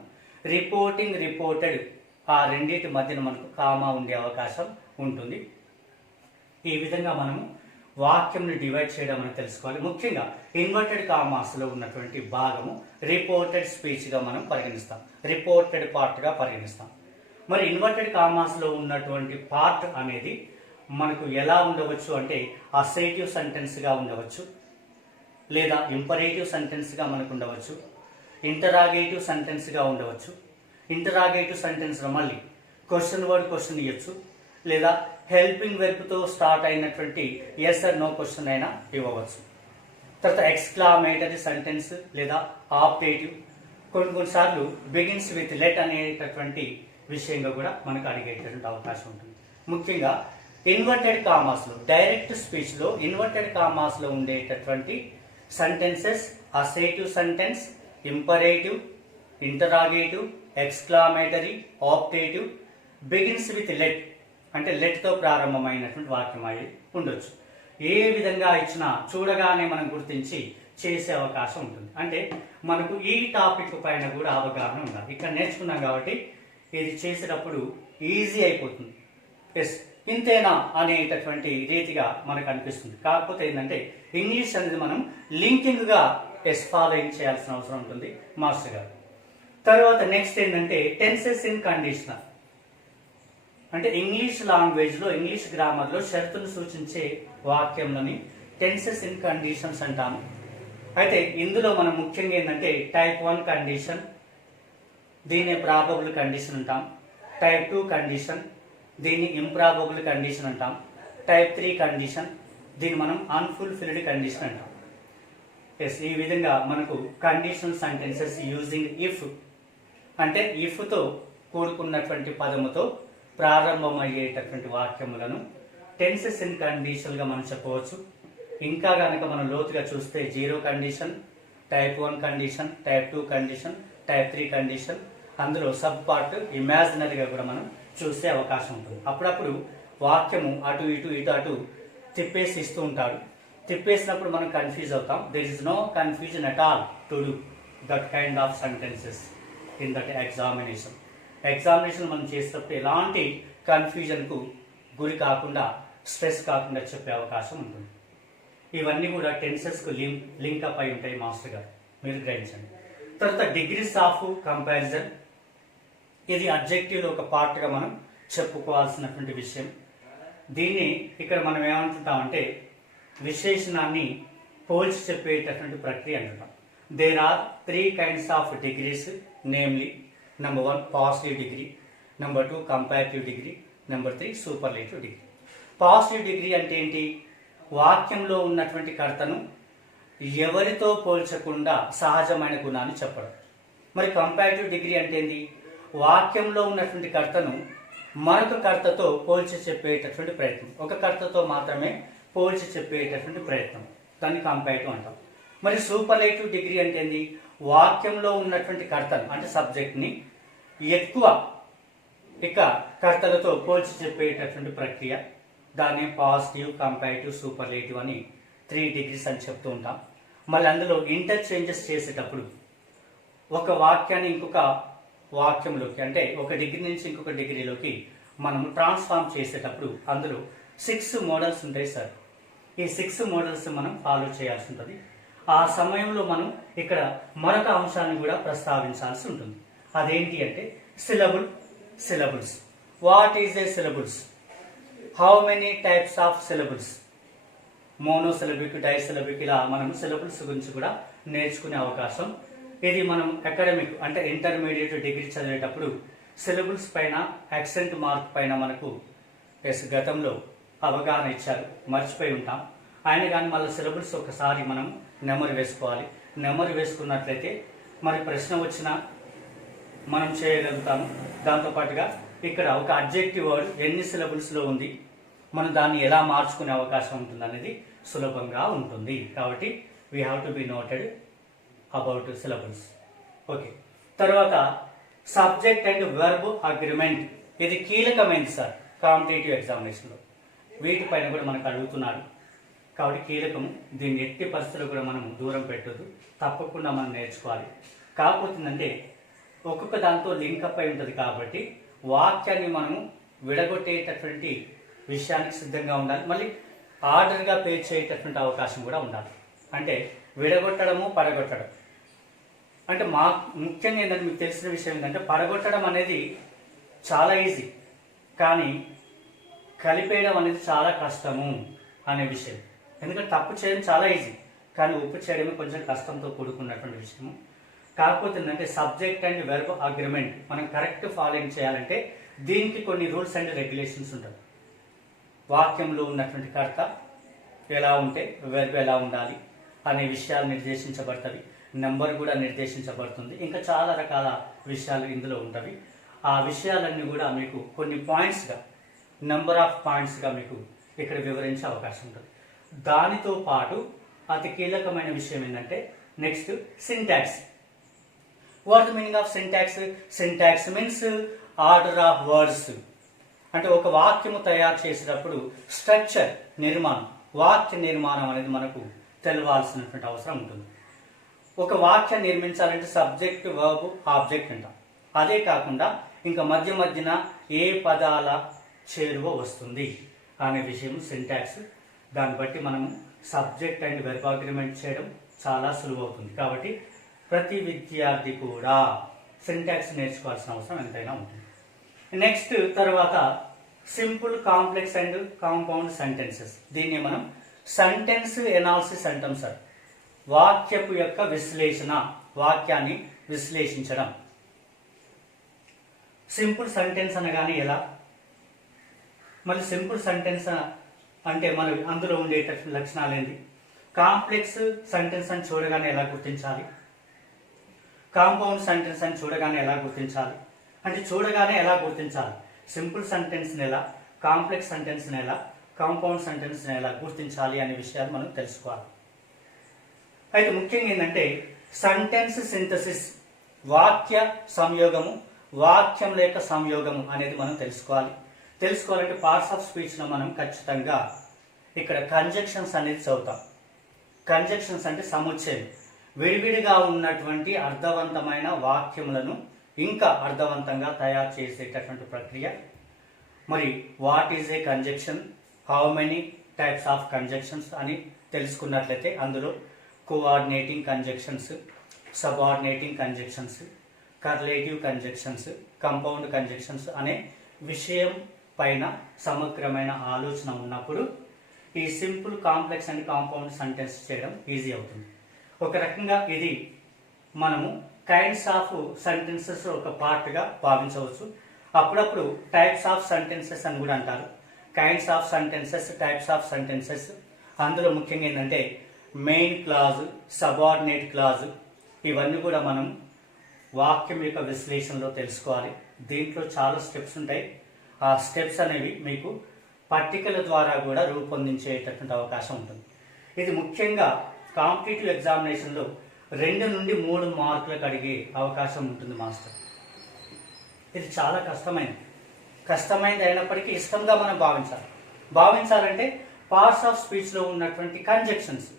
రిపోర్టింగ్, రిపోర్టెడ్ ఆ రెండింటి మధ్యన మనకు కామా ఉండే అవకాశం ఉంటుంది. ఈ విధంగా మనము వాక్యంని డివైడ్ చేయడం అని తెలుసుకోవాలి. ముఖ్యంగా ఇన్వర్టెడ్ కామాస్లో ఉన్నటువంటి భాగము రిపోర్టెడ్ స్పీచ్గా మనం పరిగణిస్తాం, రిపోర్టెడ్ పార్ట్గా పరిగణిస్తాం. మరి ఇన్వర్టెడ్ కామాస్లో ఉన్నటువంటి పార్ట్ అనేది మనకు ఎలా ఉండవచ్చు అంటే అసర్టివ్ సెంటెన్స్గా ఉండవచ్చు, లేదా ఇంపరేటివ్ సెంటెన్స్గా మనకు ఉండవచ్చు, ఇంటరాగేటివ్ సెంటెన్స్గా ఉండవచ్చు. ఇంటరాగేటివ్ సెంటెన్స్లో మళ్ళీ క్వశ్చన్ వర్డ్ క్వశ్చన్ ఇవ్వచ్చు, లేదా హెల్పింగ్ వెర్బ్తో స్టార్ట్ అయినటువంటి ఎస్ ఆర్ నో క్వశ్చన్ అయినా ఇవ్వవచ్చు. తర్వాత ఎక్స్క్లామేటరీ సెంటెన్స్ లేదా ఆప్టేటివ్, కొన్నిసార్లు బిగిన్స్ విత్ లెట్ అనేటటువంటి విషయంగా కూడా మనకు అడిగేటటువంటి అవకాశం ఉంటుంది. ముఖ్యంగా ఇన్వర్టెడ్ కామాస్లో, డైరెక్ట్ స్పీచ్లో ఇన్వర్టెడ్ కామాస్లో ఉండేటటువంటి sentences assertive sentence, imperative, interrogative, exclamatory, optative, begins with let అంటే లెట్తో ప్రారంభమైనటువంటి వాక్యం అయి ఉండొచ్చు. ఏ విధంగా ఇచ్చినా చూడగానే మనం గుర్తించి చేసే అవకాశం ఉంటుంది. అంటే మనకు ఈ టాపిక్ పైన కూడా అవగాహన ఉండాలి. ఇక్కడ నేర్చుకున్నాం కాబట్టి ఇది చేసేటప్పుడు ఈజీ అయిపోతుంది. ఎస్ ఇంతేనా అనేటటువంటి రీతిగా మనకు అనిపిస్తుంది. కాకపోతే ఏంటంటే ఇంగ్లీష్ అనేది మనం లింకింగ్గా ఫాలోయింగ్ చేయాల్సిన అవసరం ఉంటుంది మాస్టర్ గారు. తర్వాత నెక్స్ట్ ఏంటంటే టెన్సెస్ ఇన్ కండిషనల్, అంటే ఇంగ్లీష్ లాంగ్వేజ్లో, ఇంగ్లీష్ గ్రామర్లో షరతును సూచించే వాక్యంలని టెన్సెస్ ఇన్ కండిషన్స్ అంటాము. అయితే ఇందులో మనం ముఖ్యంగా ఏంటంటే టైప్ 1 కండిషన్, దీన్ని ప్రాబబుల్ కండిషన్ అంటాం. టైప్ 2 కండిషన్, దీన్ని ఇంప్రాబబుల్ కండిషన్ అంటాం. టైప్ 3 కండిషన్, దీన్ని మనం అన్ఫుల్ఫిల్డ్ కండిషన్ అంటాం. ఎస్, ఈ విధంగా మనకు కండిషన్ సెంటెన్సెస్ యూజింగ్ ఇఫ్, అంటే ఇఫ్తో కూడుకున్నటువంటి పదముతో ప్రారంభమయ్యేటటువంటి వాక్యములను టెన్సెస్ ఇన్ కండిషన్గా మనం చెప్పవచ్చు. ఇంకా కనుక మనం లోతుగా చూస్తే 0 condition, type 1 condition, type 2 condition, type 3 condition, అందులో సబ్ పార్ట్ ఇమాజినరీగా కూడా మనం చూసే అవకాశం ఉంటుంది. అప్పుడప్పుడు వాక్యము అటు ఇటు ఇటు అటు తిప్పేసి ఇస్తూ ఉంటాడు. తిప్పేసినప్పుడు మనం కన్ఫ్యూజ్ అవుతాం. There is no confusion at all to do that kind of sentences in that examination. Examination మనం చేసేటప్పుడు ఎలాంటి కన్ఫ్యూజన్కు గురి కాకుండా, స్ట్రెస్ కాకుండా చెప్పే అవకాశం ఉంటుంది. ఇవన్నీ కూడా టెన్సెస్కు లింక్ అప్ అయి ఉంటాయి మాస్టర్ గారు, మీరు గ్రహించండి. తర్వాత డిగ్రీస్ ఆఫ్ కంపారిజన్, ఇది అబ్జెక్టివ్లో ఒక పార్ట్గా మనం చెప్పుకోవాల్సినటువంటి విషయం. దీన్ని ఇక్కడ మనం ఏమంటుంటామంటే విశేషణాన్ని పోల్చి చెప్పేటటువంటి ప్రక్రియ అంటుంటాం. There are 3 kinds of degrees, namely number 1 positive degree, number 2 comparative degree, number 3 superlative degree. Positive degree అంటే ఏంటి? వాక్యంలో ఉన్నటువంటి కర్తను ఎవరితో పోల్చకుండా సహజమైన గుణాన్ని చెప్పడం. మరి కంపారిటివ్ డిగ్రీ అంటే ఏంటి? వాక్యంలో ఉన్నటువంటి కర్తను మరొక కర్తతో పోల్చి చెప్పేటటువంటి ప్రయత్నం, ఒక కర్తతో మాత్రమే పోల్చి చెప్పేటటువంటి ప్రయత్నం, దాన్ని కంపారిటివ్ అంటాం. మరి సూపర్లేటివ్ డిగ్రీ అంటే ఏంటి? వాక్యంలో ఉన్నటువంటి కర్తను అంటే సబ్జెక్ట్ని ఎక్కువ ఇక కర్తలతో పోల్చి చెప్పేటటువంటి ప్రక్రియ, దాన్ని పాజిటివ్, కంపారిటివ్, సూపర్లేటివ్ అని 3 degrees అని చెప్తూ ఉంటాం. మళ్ళీ అందులో ఇంటర్చేంజెస్ చేసేటప్పుడు ఒక వాక్యాన్ని ఇంకొక వాక్యంలోకి, అంటే ఒక డిగ్రీ నుంచి ఇంకొక డిగ్రీలోకి మనం ట్రాన్స్ఫార్మ్ చేసేటప్పుడు అందులో 6 మోడల్స్ ఉంటాయి సార్. ఈ 6 మోడల్స్ మనం ఫాలో చేయాల్సి ఉంటుంది. ఆ సమయంలో మనం ఇక్కడ మరొక అంశాన్ని కూడా ప్రస్తావించాల్సి ఉంటుంది. అదేంటి అంటే syllables. What is A syllables? How many types of syllables? Monosyllabic, disyllabic, ఇలా మనం సిలబుల్స్ గురించి కూడా నేర్చుకునే అవకాశం. ఇది మనం అకాడమిక్ అంటే ఇంటర్మీడియట్ డిగ్రీ చదివేటప్పుడు సిలబుల్స్ పైన, యాక్సెంట్ మార్క్ పైన మనకు గతంలో అవగాహన ఇచ్చారు, మర్చిపోయి ఉంటాం. ఆయన కానీ మళ్ళీ సిలబుల్స్ ఒకసారి మనం నెమరు వేసుకోవాలి. నెమరు వేసుకున్నట్లయితే మరి ప్రశ్న వచ్చినా మనం చేయగలుగుతాము. దాంతోపాటుగా ఇక్కడ ఒక అబ్జెక్టివ్ వర్డ్ ఎన్ని సిలబుల్స్లో ఉంది, మనం దాన్ని ఎలా మార్చుకునే అవకాశం ఉంటుంది అనేది సులభంగా ఉంటుంది. కాబట్టి we have to be noted about syllables. Okay, తర్వాత సబ్జెక్ట్ అండ్ వెర్బ్ అగ్రిమెంట్, ఇది కీలకమైనది సార్ కాంపిటేటివ్ ఎగ్జామినేషన్లో. వీటిపైన కూడా మనకు అడుగుతున్నారు కాబట్టి కీలకము. దీన్ని ఎట్టి పరిస్థితుల్లో కూడా మనం దూరం పెట్టొద్దు, తప్పకుండా మనం నేర్చుకోవాలి. కాకపోతుందంటే ఒక్కొక్క దాంతో లింకప్ అయి ఉంటుంది కాబట్టి వాక్యాన్ని మనము విడగొట్టేటటువంటి విషయానికి సిద్ధంగా ఉండాలి. మళ్ళీ ఆర్డర్గా పేజ్ చేసేటటువంటి అవకాశం కూడా ఉండాలి. అంటే విడగొట్టడము, పడగొట్టడం అంటే ముఖ్యంగా ఏంటంటే మీకు తెలిసిన విషయం ఏంటంటే పడగొట్టడం అనేది చాలా ఈజీ, కానీ కలిపేయడం అనేది చాలా కష్టము అనే విషయం. ఎందుకంటే తప్పు చేయడం చాలా ఈజీ, కానీ ఉప్పు చేయడమే కొంచెం కష్టంతో కూడుకున్నటువంటి విషయము. కాకపోతే ఏంటంటే సబ్జెక్ట్ అండ్ వెర్బ్ అగ్రిమెంట్ మనం కరెక్ట్ ఫాలోయింగ్ చేయాలంటే దీనికి కొన్ని రూల్స్ అండ్ రెగ్యులేషన్స్ ఉంటాయి. వాక్యంలో ఉన్నటువంటి కర్త ఎలా ఉంటే వెర్బ్ ఎలా ఉండాలి అనే విషయాలు నిర్దేశించబడతాయి. నెంబర్ కూడా నిర్దేశించబడుతుంది. ఇంకా చాలా రకాల విషయాలు ఇందులో ఉంటాయి. ఆ విషయాలన్నీ కూడా మీకు కొన్ని పాయింట్స్గా, నెంబర్ ఆఫ్ పాయింట్స్గా మీకు ఇక్కడ వివరించే అవకాశం ఉంటుంది. దానితో పాటు అతి కీలకమైన విషయం ఏంటంటే next syntax. What the meaning of syntax? Syntax means order of words. అంటే ఒక వాక్యము తయారు చేసేటప్పుడు స్ట్రక్చర్, నిర్మాణం, వాక్య నిర్మాణం అనేది మనకు తెలవాల్సినటువంటి అవసరం ఉంటుంది. ఒక వాక్యం నిర్మించాలంటే సబ్జెక్ట్, వర్బ్, ఆబ్జెక్ట్ అంటాం. అదే కాకుండా ఇంకా మధ్యన ఏ పదాల చేరువ వస్తుంది అనే విషయం సింటాక్స్. దాన్ని బట్టి మనము సబ్జెక్ట్ అండ్ వెర్బ్ అగ్రిమెంట్ చేయడం చాలా సులువు అవుతుంది. కాబట్టి ప్రతి విద్యార్థి కూడా సింటాక్స్ నేర్చుకోవాల్సిన అవసరం ఎంతైనా ఉంటుంది. నెక్స్ట్ తర్వాత simple, complex and compound sentences. దీన్ని మనం సెంటెన్స్ ఎనాలిసిస్ అంటాం సార్. వాక్యపు యొక్క విశ్లేషణ, వాక్యాన్ని విశ్లేషించడం. సింపుల్ సెంటెన్స్ అనగానే ఎలా, మళ్ళీ సింపుల్ సెంటెన్స్ అంటే మన అందులో ఉండే లక్షణాలు ఏంటి, కాంప్లెక్స్ సెంటెన్స్ అని చూడగానే ఎలా గుర్తించాలి, కాంపౌండ్ సెంటెన్స్ అని చూడగానే ఎలా గుర్తించాలి, అంటే చూడగానే ఎలా గుర్తించాలి, సింపుల్ సెంటెన్స్ని ఎలా, కాంప్లెక్స్ సెంటెన్స్ని ఎలా, కాంపౌండ్ సెంటెన్స్ని ఎలా గుర్తించాలి అనే విషయాలు మనం తెలుసుకోవాలి. అయితే ముఖ్యంగా ఏంటంటే సెంటెన్స్ సింథసిస్, వాక్య సంయోగము, వాక్యం లేక సంయోగము అనేది మనం తెలుసుకోవాలంటే పార్ట్స్ ఆఫ్ స్పీచ్లో మనం ఖచ్చితంగా ఇక్కడ కంజంక్షన్స్ అనేది చదువుతాం. కంజంక్షన్స్ అంటే సముచ్చయం, విడివిడిగా ఉన్నటువంటి అర్థవంతమైన వాక్యములను ఇంకా అర్థవంతంగా తయారు చేసేటటువంటి ప్రక్రియ. మరి what is a conjunction, how many types of conjunctions అని తెలుసుకున్నట్లయితే అందులో coordinating conjunctions, subordinating conjunctions, correlative conjunctions, compound conjunctions అనే విషయం పైన సమగ్రమైన ఆలోచన ఉన్నప్పుడు ఈ simple, complex and compound sentence చేయడం ఈజీ అవుతుంది. ఒక రకంగా ఇది మనము కైండ్స్ ఆఫ్ సెంటెన్సెస్ ఒక పార్ట్గా భావించవచ్చు. అప్పుడప్పుడు టైప్స్ ఆఫ్ సెంటెన్సెస్ అని కూడా అంటారు. Kinds of sentences, types of sentences. అందులో ముఖ్యంగా ఏంటంటే మెయిన్ క్లాజ్, సబార్డినేట్ క్లాజ్, ఇవన్నీ కూడా మనం వాక్యం యొక్క విశ్లేషణలో తెలుసుకోవాలి. దీంట్లో చాలా స్టెప్స్ ఉంటాయి. ఆ స్టెప్స్ అనేవి మీకు పట్టికల ద్వారా కూడా రూపొందించేటటువంటి అవకాశం ఉంటుంది. ఇది ముఖ్యంగా కాంపిటేటివ్ ఎగ్జామినేషన్లో 2 నుండి 3 మార్కులకు అడిగే అవకాశం ఉంటుంది మాస్టర్. ఇది చాలా కష్టమైనది అయినప్పటికీ ఇష్టంగా మనం భావించాలంటే పార్ట్స్ ఆఫ్ స్పీచ్లో ఉన్నటువంటి కంజంక్షన్స్,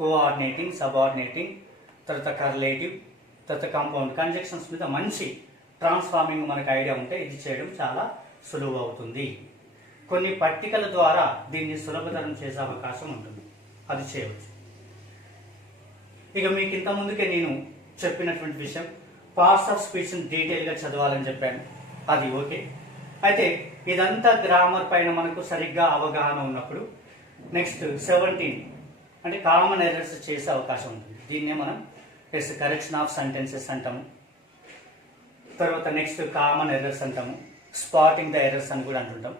కోఆర్డినేటింగ్, సబార్డినేటింగ్, తర్వాత కర్లేటివ్, తర్వాత కాంపౌండ్ కంజంక్షన్స్ మీద మంచి ట్రాన్స్ఫార్మింగ్ మనకు ఐడియా ఉంటే ఇది చేయడం చాలా సులువు అవుతుంది. కొన్ని పట్టికల ద్వారా దీన్ని సులభతరం చేసే అవకాశం ఉంటుంది, అది చేయవచ్చు. ఇక మీకు ఇంత ముందుకే నేను చెప్పినటువంటి విషయం, పార్ట్స్ ఆఫ్ స్పీచ్ని డీటెయిల్గా చదవాలని చెప్పాను, అది ఓకే. అయితే ఇదంతా గ్రామర్ పైన మనకు సరిగ్గా అవగాహన ఉన్నప్పుడు నెక్స్ట్ 17 అంటే కామన్ ఎర్రర్స్ చేసే అవకాశం ఉంటుంది. దీన్నే మనం కరెక్షన్ ఆఫ్ సెంటెన్సెస్ అంటాము. తర్వాత నెక్స్ట్ కామన్ ఎర్రర్స్ అంటాము, స్పాటింగ్ ద ఎర్రర్స్ అని కూడా అంటుంటాం.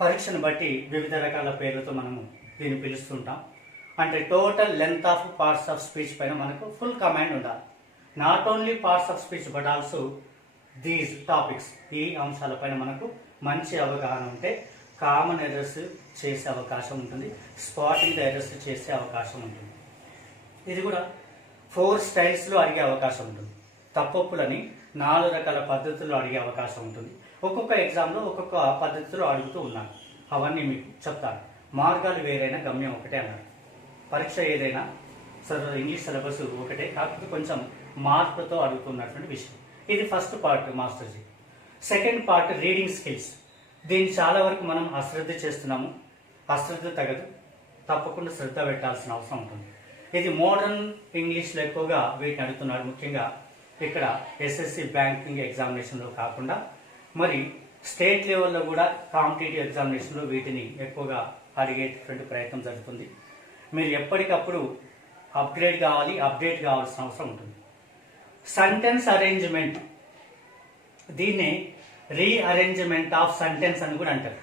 పరీక్షను బట్టి వివిధ రకాల పేర్లతో మనము దీన్ని పిలుస్తుంటాం. అంటే total length of parts of speech పైన మనకు ఫుల్ కమాండ్ ఉండాలి. Not only parts of speech but also these topics, ఈ అంశాలపైన మనకు మంచి అవగాహన ఉంటే కామన్ ఎర్రర్స్ చేసే అవకాశం ఉంటుంది, స్పాటింగ్ ద ఎర్రర్స్ చేసే అవకాశం ఉంటుంది. ఇది కూడా 4 స్టైల్స్లో అడిగే అవకాశం ఉంటుంది. తప్పొప్పులని 4 రకాల పద్ధతుల్లో అడిగే అవకాశం ఉంటుంది. ఒక్కొక్క ఎగ్జామ్లో ఒక్కొక్క పద్ధతిలో అడుగుతూ ఉన్నారు. అవన్నీ మీకు చెప్తాను. మార్గాలు వేరైనా గమ్యం ఒకటే అన్నారు. పరీక్ష ఏదైనా ఇంగ్లీష్ సిలబస్ ఒకటే, కాకపోతే కొంచెం మార్పులతో అడుగుతున్నటువంటి విషయం. ఇది ఫస్ట్ పార్ట్ మాస్టర్జీ. Second part reading skills. దీన్ని చాలా వరకు మనం అశ్రద్ధ చేస్తున్నాము. అశ్రద్ధ తగదు, తప్పకుండా శ్రద్ధ పెట్టాల్సిన అవసరం ఉంటుంది. ఇది మోడర్న్ ఇంగ్లీష్లో ఎక్కువగా వీటిని అడుగుతున్నారు. ముఖ్యంగా ఇక్కడ ఎస్ఎస్సి బ్యాంకింగ్ ఎగ్జామినేషన్లో కాకుండా మరి స్టేట్ లెవెల్లో కూడా కాంపిటేటివ్ ఎగ్జామినేషన్లో వీటిని ఎక్కువగా అడిగేటటువంటి ప్రయత్నం జరుగుతుంది. మీరు ఎప్పటికప్పుడు అప్డేట్ కావాల్సిన అవసరం ఉంటుంది. సెంటెన్స్ అరేంజ్మెంట్, దీన్ని రీఅరేంజ్మెంట్ ఆఫ్ సెంటెన్స్ అని కూడా అంటారు.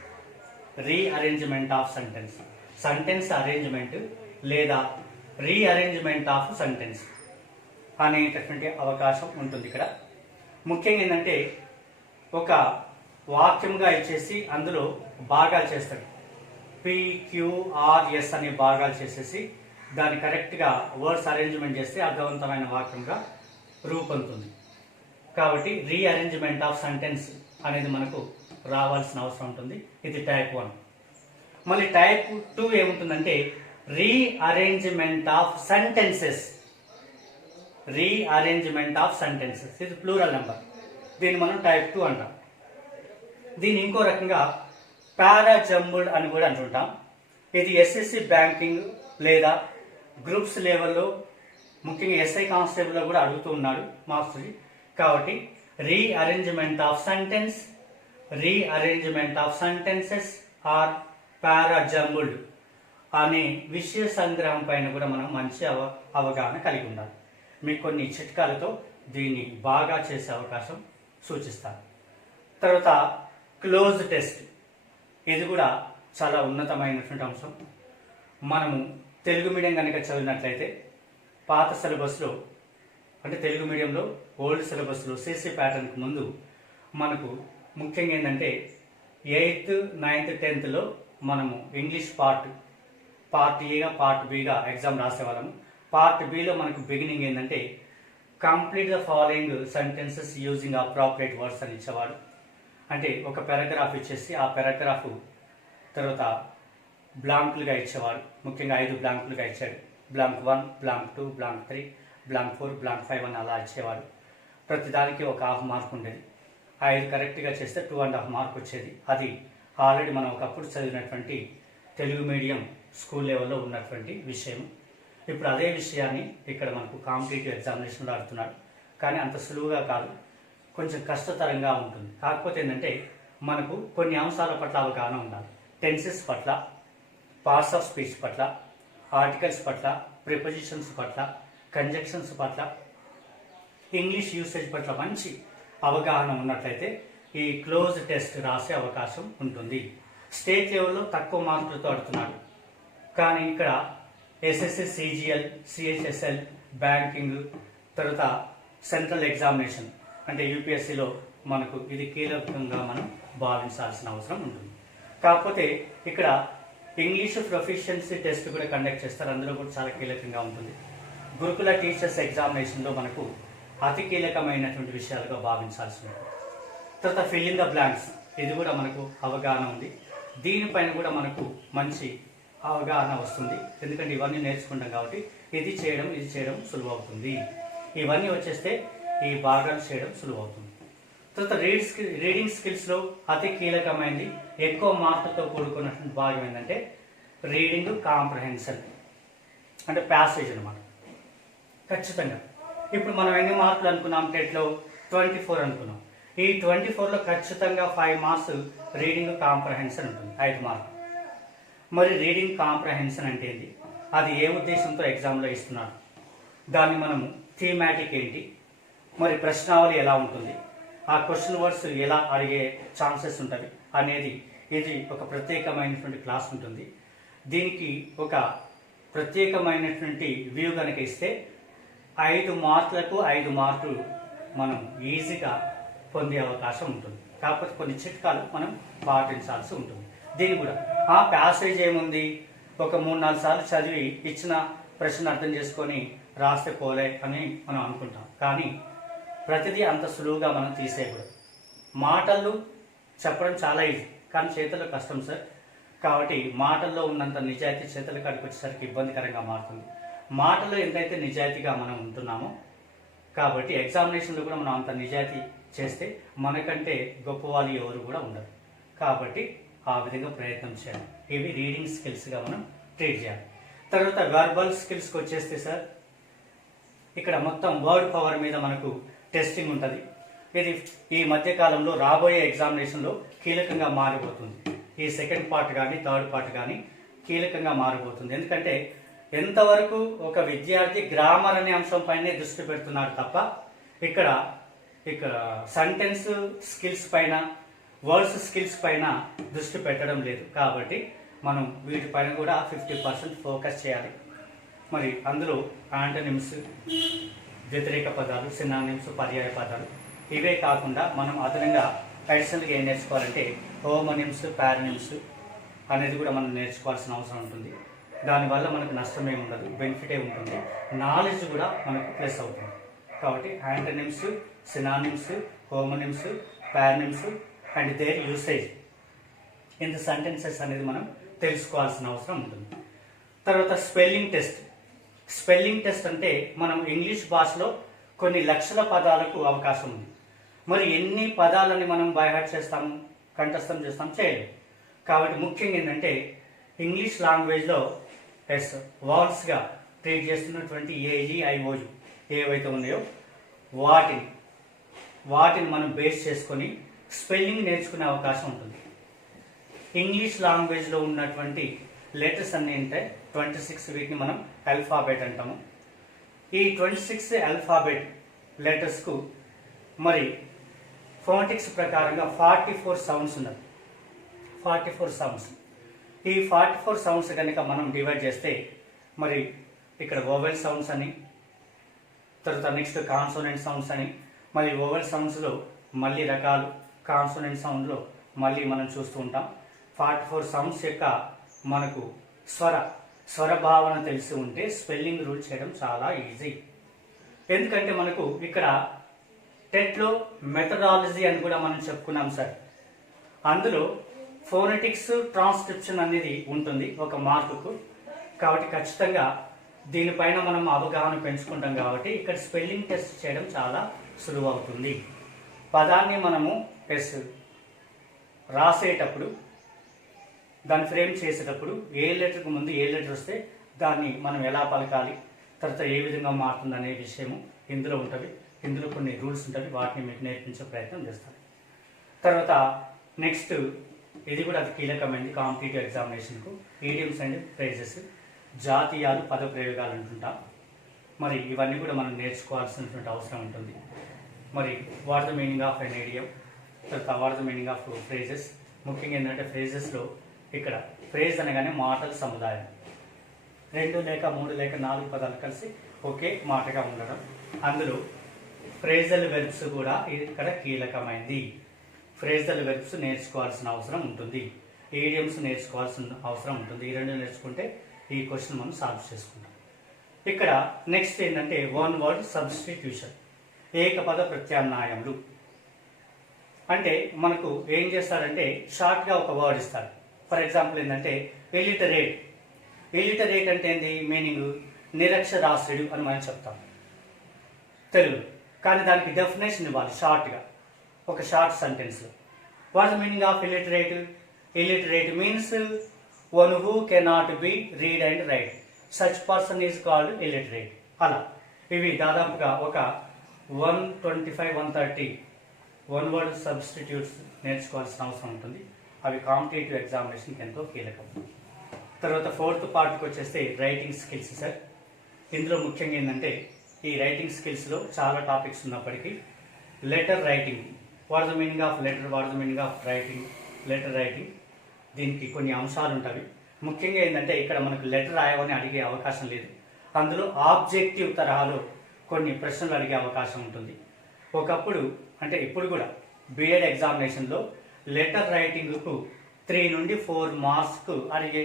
Rearrangement of sentence, sentence arrangement లేదా రీఅరేంజ్మెంట్ ఆఫ్ సెంటెన్స్ అనేటటువంటి అవకాశం ఉంటుంది. ఇక్కడ ముఖ్యంగా ఏంటంటే ఒక వాక్యంగా ఇచ్చేసి అందులో భాగాలు చేస్తాడు. PQRS అనే భాగాలు చేసేసి దాన్ని కరెక్ట్గా వర్డ్స్ అరేంజ్మెంట్ చేస్తే అర్థవంతమైన వాక్యంగా రూపొందుతుంది. కాబట్టి రీఅరేంజ్మెంట్ ఆఫ్ సెంటెన్స్ అనేది మనకు రావాల్సిన అవసరం ఉంటుంది. ఇది టైప్ 1. మళ్ళీ టైప్ 2 ఏముంటుందంటే rearrangement of sentences. Rearrangement of sentences ఇది ప్లూరల్ నెంబర్. దీన్ని మనం టైప్ 2 అంటాం. దీన్ని ఇంకో రకంగా పారాజంబుల్డ్ అని కూడా అంటుంటాం. ఇది ఎస్ఎస్సి బ్యాంకింగ్ లేదా గ్రూప్స్ లెవెల్లో ముఖ్యంగా ఎస్ఐ కానిస్టేబుల్లో కూడా అడుగుతూ ఉన్నాడు మాస్టర్జీ. కాబట్టి rearrangement of sentence, rearrangement of sentences or parajumbled అనే విషయ సంగ్రహం పైన కూడా మనం మంచి అవగాహన కలిగి ఉండాలి. మీకు కొన్ని చిట్కాలతో దీన్ని బాగా చేసే అవకాశం సూచిస్తాను. తర్వాత క్లోజ్ టెస్ట్, ఇది కూడా చాలా ఉన్నతమైనటువంటి అంశం. మనము తెలుగు మీడియం కనుక చదివినట్లయితే పాత సిలబస్లో అంటే తెలుగు మీడియంలో ఓల్డ్ సిలబస్లో సిసి ప్యాటర్న్కి ముందు మనకు ముఖ్యంగా ఏంటంటే 8th, 9th, 10th మనము ఇంగ్లీష్ పార్ట్ ఏగా పార్ట్ బిగా ఎగ్జామ్ రాసేవాళ్ళము. పార్ట్ బిలో మనకు బిగినింగ్ ఏంటంటే complete the following sentences using appropriate words అని ఇచ్చేవాడు. అంటే ఒక పారాగ్రాఫ్ ఇచ్చేసి ఆ పారాగ్రాఫ్ తర్వాత బ్లాంకులుగా ఇచ్చేవాడు. ముఖ్యంగా 5 బ్లాంకులుగా ఇచ్చాడు. Blank 1, blank 2, blank 3, blank 4, blank 5 అని అలా ఇచ్చేవాడు. ప్రతిదానికి ఒక ½ మార్క్ ఉండేది. 5 కరెక్ట్గా చేస్తే 2.5 మార్క్ వచ్చేది. అది ఆల్రెడీ మనం ఒకప్పుడు చదివినటువంటి తెలుగు మీడియం స్కూల్ లెవెల్లో ఉన్నటువంటి విషయం. ఇప్పుడు అదే విషయాన్ని ఇక్కడ మనకు కాంపిటేటివ్ ఎగ్జామినేషన్లో ఆడుతున్నాడు. కానీ అంత సులువుగా కాదు, కొంచెం కష్టతరంగా ఉంటుంది. కాకపోతే ఏంటంటే మనకు కొన్ని అంశాల పట్ల అవగాహన ఉండాలి. టెన్సెస్ పట్ల, పార్ట్స్ ఆఫ్ స్పీచ్ పట్ల, ఆర్టికల్స్ పట్ల, ప్రిపోజిషన్స్ పట్ల, కంజంక్షన్స్ పట్ల, ఇంగ్లీష్ యూసేజ్ పట్ల మంచి అవగాహన ఉన్నట్లయితే ఈ క్లోజ్ టెస్ట్ రాసే అవకాశం ఉంటుంది. స్టేట్ లెవెల్లో తక్కువ మార్కులతో ఆడుతున్నాడు. కానీ ఇక్కడ ఎస్ఎస్సి, సిజిఎల్, సిహెచ్ఎస్ఎల్, బ్యాంకింగ్, తర్వాత సెంట్రల్ ఎగ్జామినేషన్ అంటే యూపీఎస్సిలో మనకు ఇది కీలకంగా మనం భావించాల్సిన అవసరం ఉంటుంది. కాకపోతే ఇక్కడ ఇంగ్లీష్ ప్రొఫిషియన్సీ టెస్ట్ కూడా కండక్ట్ చేస్తారు. అందులో కూడా చాలా కీలకంగా ఉంటుంది. గురుకుల టీచర్స్ ఎగ్జామినేషన్లో మనకు అతి కీలకమైనటువంటి విషయాలుగా భావించాల్సి ఉంటుంది. తర్వాత ఫిల్ ఇన్ ద బ్లాంక్స్, ఇది కూడా మనకు అవగాహన ఉంది. దీనిపైన కూడా మనకు మంచి అవగాహన వస్తుంది. ఎందుకంటే ఇవన్నీ నేర్చుకుంటాం కాబట్టి ఇది చేయడం సులువు అవుతుంది. ఇవన్నీ వచ్చేస్తే ఈ భాగాలు చేయడం సులువు అవుతుంది. తర్వాత రీడింగ్ స్కిల్స్లో అతి కీలకమైనది, ఎక్కువ మార్కులతో కూడుకున్నటువంటి భాగం ఏంటంటే రీడింగ్ కాంప్రహెన్షన్ అంటే ప్యాసేజ్ అనమాట. ఖచ్చితంగా ఇప్పుడు మనం ఎన్ని మార్కులు అనుకున్నాం టెట్లో? 24 అనుకున్నాం. ఈ 24లో ఖచ్చితంగా 5 మార్క్స్ రీడింగ్ కాంప్రహెన్షన్ ఉంటుంది, 5 మార్కులు. మరి రీడింగ్ కాంప్రహెన్షన్ అంటే ఏంటి, అది ఏ ఉద్దేశంతో ఎగ్జామ్లో ఇస్తున్నారు, దాన్ని మనము థీమాటిక్ ఏంటి, మరి ప్రశ్నావళి ఎలా ఉంటుంది, ఆ క్వశ్చన్ వర్డ్స్ ఎలా అడిగే ఛాన్సెస్ ఉంటుంది అనేది ఇది ఒక ప్రత్యేకమైనటువంటి క్లాస్ ఉంటుంది. దీనికి ఒక ప్రత్యేకమైనటువంటి వ్యూ కనుక ఇస్తే 5 మార్కులకు 5 మార్కులు మనం ఈజీగా పొందే అవకాశం ఉంటుంది. కాకపోతే కొన్ని చిట్కాలు మనం పాటించాల్సి ఉంటుంది. దీని కూడా ఆ ప్యాసేజ్ ఏముంది, ఒక 3-4 సార్లు చదివి ఇచ్చిన ప్రశ్న అర్థం చేసుకొని రాస్తే పోలే అని మనం అనుకుంటాం. కానీ ప్రతిదీ అంత సులువుగా మనం తీసేయకూడదు. మాటలు చెప్పడం చాలా ఈజీ, కానీ చేతుల్లో కష్టం సార్. కాబట్టి మాటల్లో ఉన్నంత నిజాయితీ చేతుల కాడికి వచ్చేసరికి ఇబ్బందికరంగా మారుతుంది. మాటల్లో ఎంతైతే నిజాయితీగా మనం ఉంటున్నామో కాబట్టి ఎగ్జామినేషన్లో కూడా మనం అంత నిజాయితీ చేస్తే మనకంటే గొప్ప వాళ్ళు ఎవరు కూడా ఉండరు. కాబట్టి ఆ విధంగా ప్రయత్నం చేయాలి. ఇవి రీడింగ్ స్కిల్స్గా మనం ట్రీట్ చేయాలి. తర్వాత వెర్బల్ స్కిల్స్కి వచ్చేస్తే సార్ ఇక్కడ మొత్తం వర్డ్ పవర్ మీద మనకు టెస్టింగ్ ఉంటుంది. ఇది ఈ మధ్యకాలంలో రాబోయే ఎగ్జామినేషన్లో కీలకంగా మారిపోతుంది. ఈ సెకండ్ పార్ట్ కానీ థర్డ్ పార్ట్ కానీ కీలకంగా మారిపోతుంది. ఎందుకంటే ఎంతవరకు ఒక విద్యార్థి గ్రామర్ అనే అంశం పైనే దృష్టి పెడుతున్నాడు తప్ప ఇక్కడ సెంటెన్స్ స్కిల్స్ పైన, వర్డ్స్ స్కిల్స్ పైన దృష్టి పెట్టడం లేదు. కాబట్టి మనం వీటిపైన కూడా 50% ఫోకస్ చేయాలి. మరి అందులో యాంటోనిమ్స్, వ్యతిరేక పదాలు, సినానిమ్స్, పర్యాయ పదాలు, ఇవే కాకుండా మనం అదనంగా అడిషనల్గా ఏం నేర్చుకోవాలంటే హోమోనిమ్స్, పారనిమ్స్ అనేది కూడా మనం నేర్చుకోవాల్సిన అవసరం ఉంటుంది. దానివల్ల మనకు నష్టమే ఉండదు, బెనిఫిటే ఉంటుంది. నాలెడ్జ్ కూడా మనకు ప్లస్ అవుతుంది. కాబట్టి antonyms, synonyms, homonyms, paronyms and their usage in the sentences అనేది మనం తెలుసుకోవాల్సిన అవసరం ఉంటుంది. తర్వాత స్పెల్లింగ్ టెస్ట్. స్పెల్లింగ్ టెస్ట్ అంటే మనం ఇంగ్లీష్ భాషలో కొన్ని లక్షల పదాలకు అవకాశం ఉంది. మరి ఎన్ని పదాలని మనం బైహార్ట్ చేస్తాము, కంఠస్థం చేస్తాం, చేయలేము. కాబట్టి ముఖ్యంగా ఏంటంటే ఇంగ్లీష్ లాంగ్వేజ్లో వాల్స్గా ట్రీట్ చేస్తున్నటువంటి ఏజీ, ఐఓజు ఏవైతే ఉన్నాయో వాటిని మనం బేస్ చేసుకొని స్పెల్లింగ్ నేర్చుకునే అవకాశం ఉంటుంది. ఇంగ్లీష్ లాంగ్వేజ్లో ఉన్నటువంటి లెటర్స్ అన్నీ ఉంటాయి 26, వీటిని మనం ఆల్ఫాబెట్ అంటాము. ఈ 26 ఆల్ఫాబెట్ లెటర్స్కు మరి ఫోనెటిక్స్ ప్రకారంగా 44 సౌండ్స్ ఉన్నాయి. 44 సౌండ్స్. ఈ 44 సౌండ్స్ కనుక మనం డివైడ్ చేస్తే మరి ఇక్కడ వోవెల్ సౌండ్స్ అని, తర్వాత నెక్స్ట్ కాన్సోనెంట్ సౌండ్స్ అని, మళ్ళీ వోవెల్ సౌండ్స్లో మళ్ళీ రకాలు, కాన్సోనెంట్ సౌండ్లో మళ్ళీ మనం చూస్తూ ఉంటాం. 44 సౌండ్స్ యొక్క మనకు స్వర భావన తెలిసి ఉంటే స్పెల్లింగ్ రూల్ చేయడం చాలా ఈజీ. ఎందుకంటే మనకు ఇక్కడ టెట్లో మెథడాలజీ అని కూడా మనం చెప్పుకున్నాం సార్. అందులో ఫోనెటిక్స్ ట్రాన్స్క్రిప్షన్ అనేది ఉంటుంది ఒక మార్కుకు. కాబట్టి ఖచ్చితంగా దీనిపైన మనం అవగాహన పెంచుకుంటాం కాబట్టి ఇక్కడ స్పెల్లింగ్ టెస్ట్ చేయడం చాలా సులువు అవుతుంది. పదాన్ని మనము రాసేటప్పుడు, దాన్ని ఫ్రేమ్ చేసేటప్పుడు ఏ లెటర్కి ముందు ఏ లెటర్ వస్తే దాన్ని మనం ఎలా పలకాలి, తర్వాత ఏ విధంగా మారుతుంది అనే విషయము ఇందులో ఉంటుంది. ఇందులో కొన్ని రూల్స్ ఉంటుంది, వాటిని మీకు నేర్పించే ప్రయత్నం చేస్తాను. తర్వాత నెక్స్ట్ ఇది కూడా అది కీలకమైనది కాంపిటేటివ్ ఎగ్జామినేషన్కు. ఈడియమ్స్ అండ్ ఫ్రేజెస్, జాతీయాలు, పద ప్రయోగాలు అంటుంటాం. మరి ఇవన్నీ కూడా మనం నేర్చుకోవాల్సినటువంటి అవసరం ఉంటుంది. మరి వాట్ ద మీనింగ్ ఆఫ్ ఎన్ ఈడియం, తర్వాత what the meaning of phrases. ముఖ్యంగా ఏంటంటే ఫ్రేజెస్లో ఇక్కడ ఫ్రేజ్ అనగానే మాటల సముదాయం, 2 లేక 3 లేక 4 పదాలు కలిసి ఒకే మాటగా ఉండడం. అందులో ఫ్రేజల్ వెర్బ్స్ కూడా ఇక్కడ కీలకమైంది. ఫ్రేజల్ వెర్బ్స్ నేర్చుకోవాల్సిన అవసరం ఉంటుంది, ఈడియమ్స్ నేర్చుకోవాల్సిన అవసరం ఉంటుంది. ఈ 2 నేర్చుకుంటే ఈ క్వశ్చన్ మనం సాల్వ్ చేసుకుంటాం. ఇక్కడ నెక్స్ట్ ఏంటంటే వన్ వర్డ్ సబ్స్టిట్యూషన్, ఏకపద ప్రత్యామ్నాయములు. అంటే మనకు ఏం చేస్తారంటే షార్ట్గా ఒక వర్డ్ ఇస్తారు. ఫర్ ఎగ్జాంపుల్ ఏంటంటే ఎలిటరేట్. ఎలిటరేట్ అంటే ఏంటి మీనింగ్? నిరక్షరాస్యుడు అని మనం చెప్తాం తెలుగు. కానీ దానికి డెఫినేషన్ ఇవ్వాలి షార్ట్గా, ఒక షార్ట్ సెంటెన్స్లో. What the meaning of illiterate? Illiterate means one who cannot be read and write, such person is called illiterate. అలా ఇవి దాదాపుగా ఒక 125-130 వన్ వర్డ్ సబ్స్టిట్యూట్స్ నేర్చుకోవాల్సిన అవసరం ఉంటుంది. అవి కాంపిటేటివ్ ఎగ్జామినేషన్కి ఎంతో కీలకం. తర్వాత 4th పార్ట్కి వచ్చేస్తే రైటింగ్ స్కిల్స్ సార్. ఇందులో ముఖ్యంగా ఏంటంటే ఈ రైటింగ్ స్కిల్స్లో చాలా టాపిక్స్ ఉన్నప్పటికీ letter writing, what the meaning of letter, what the meaning of writing, letter writing, దీనికి కొన్ని అంశాలు ఉంటాయి. ముఖ్యంగా ఏంటంటే ఇక్కడ మనకు లెటర్ రాయమని అడిగే అవకాశం లేదు. అందులో ఆబ్జెక్టివ్ తరహాలో కొన్ని ప్రశ్నలు అడిగే అవకాశం ఉంటుంది. ఒకప్పుడు అంటే ఇప్పుడు కూడా బిఎడ్ ఎగ్జామినేషన్లో లెటర్ రైటింగ్కు 3 నుండి 4 మార్క్స్కు అడిగే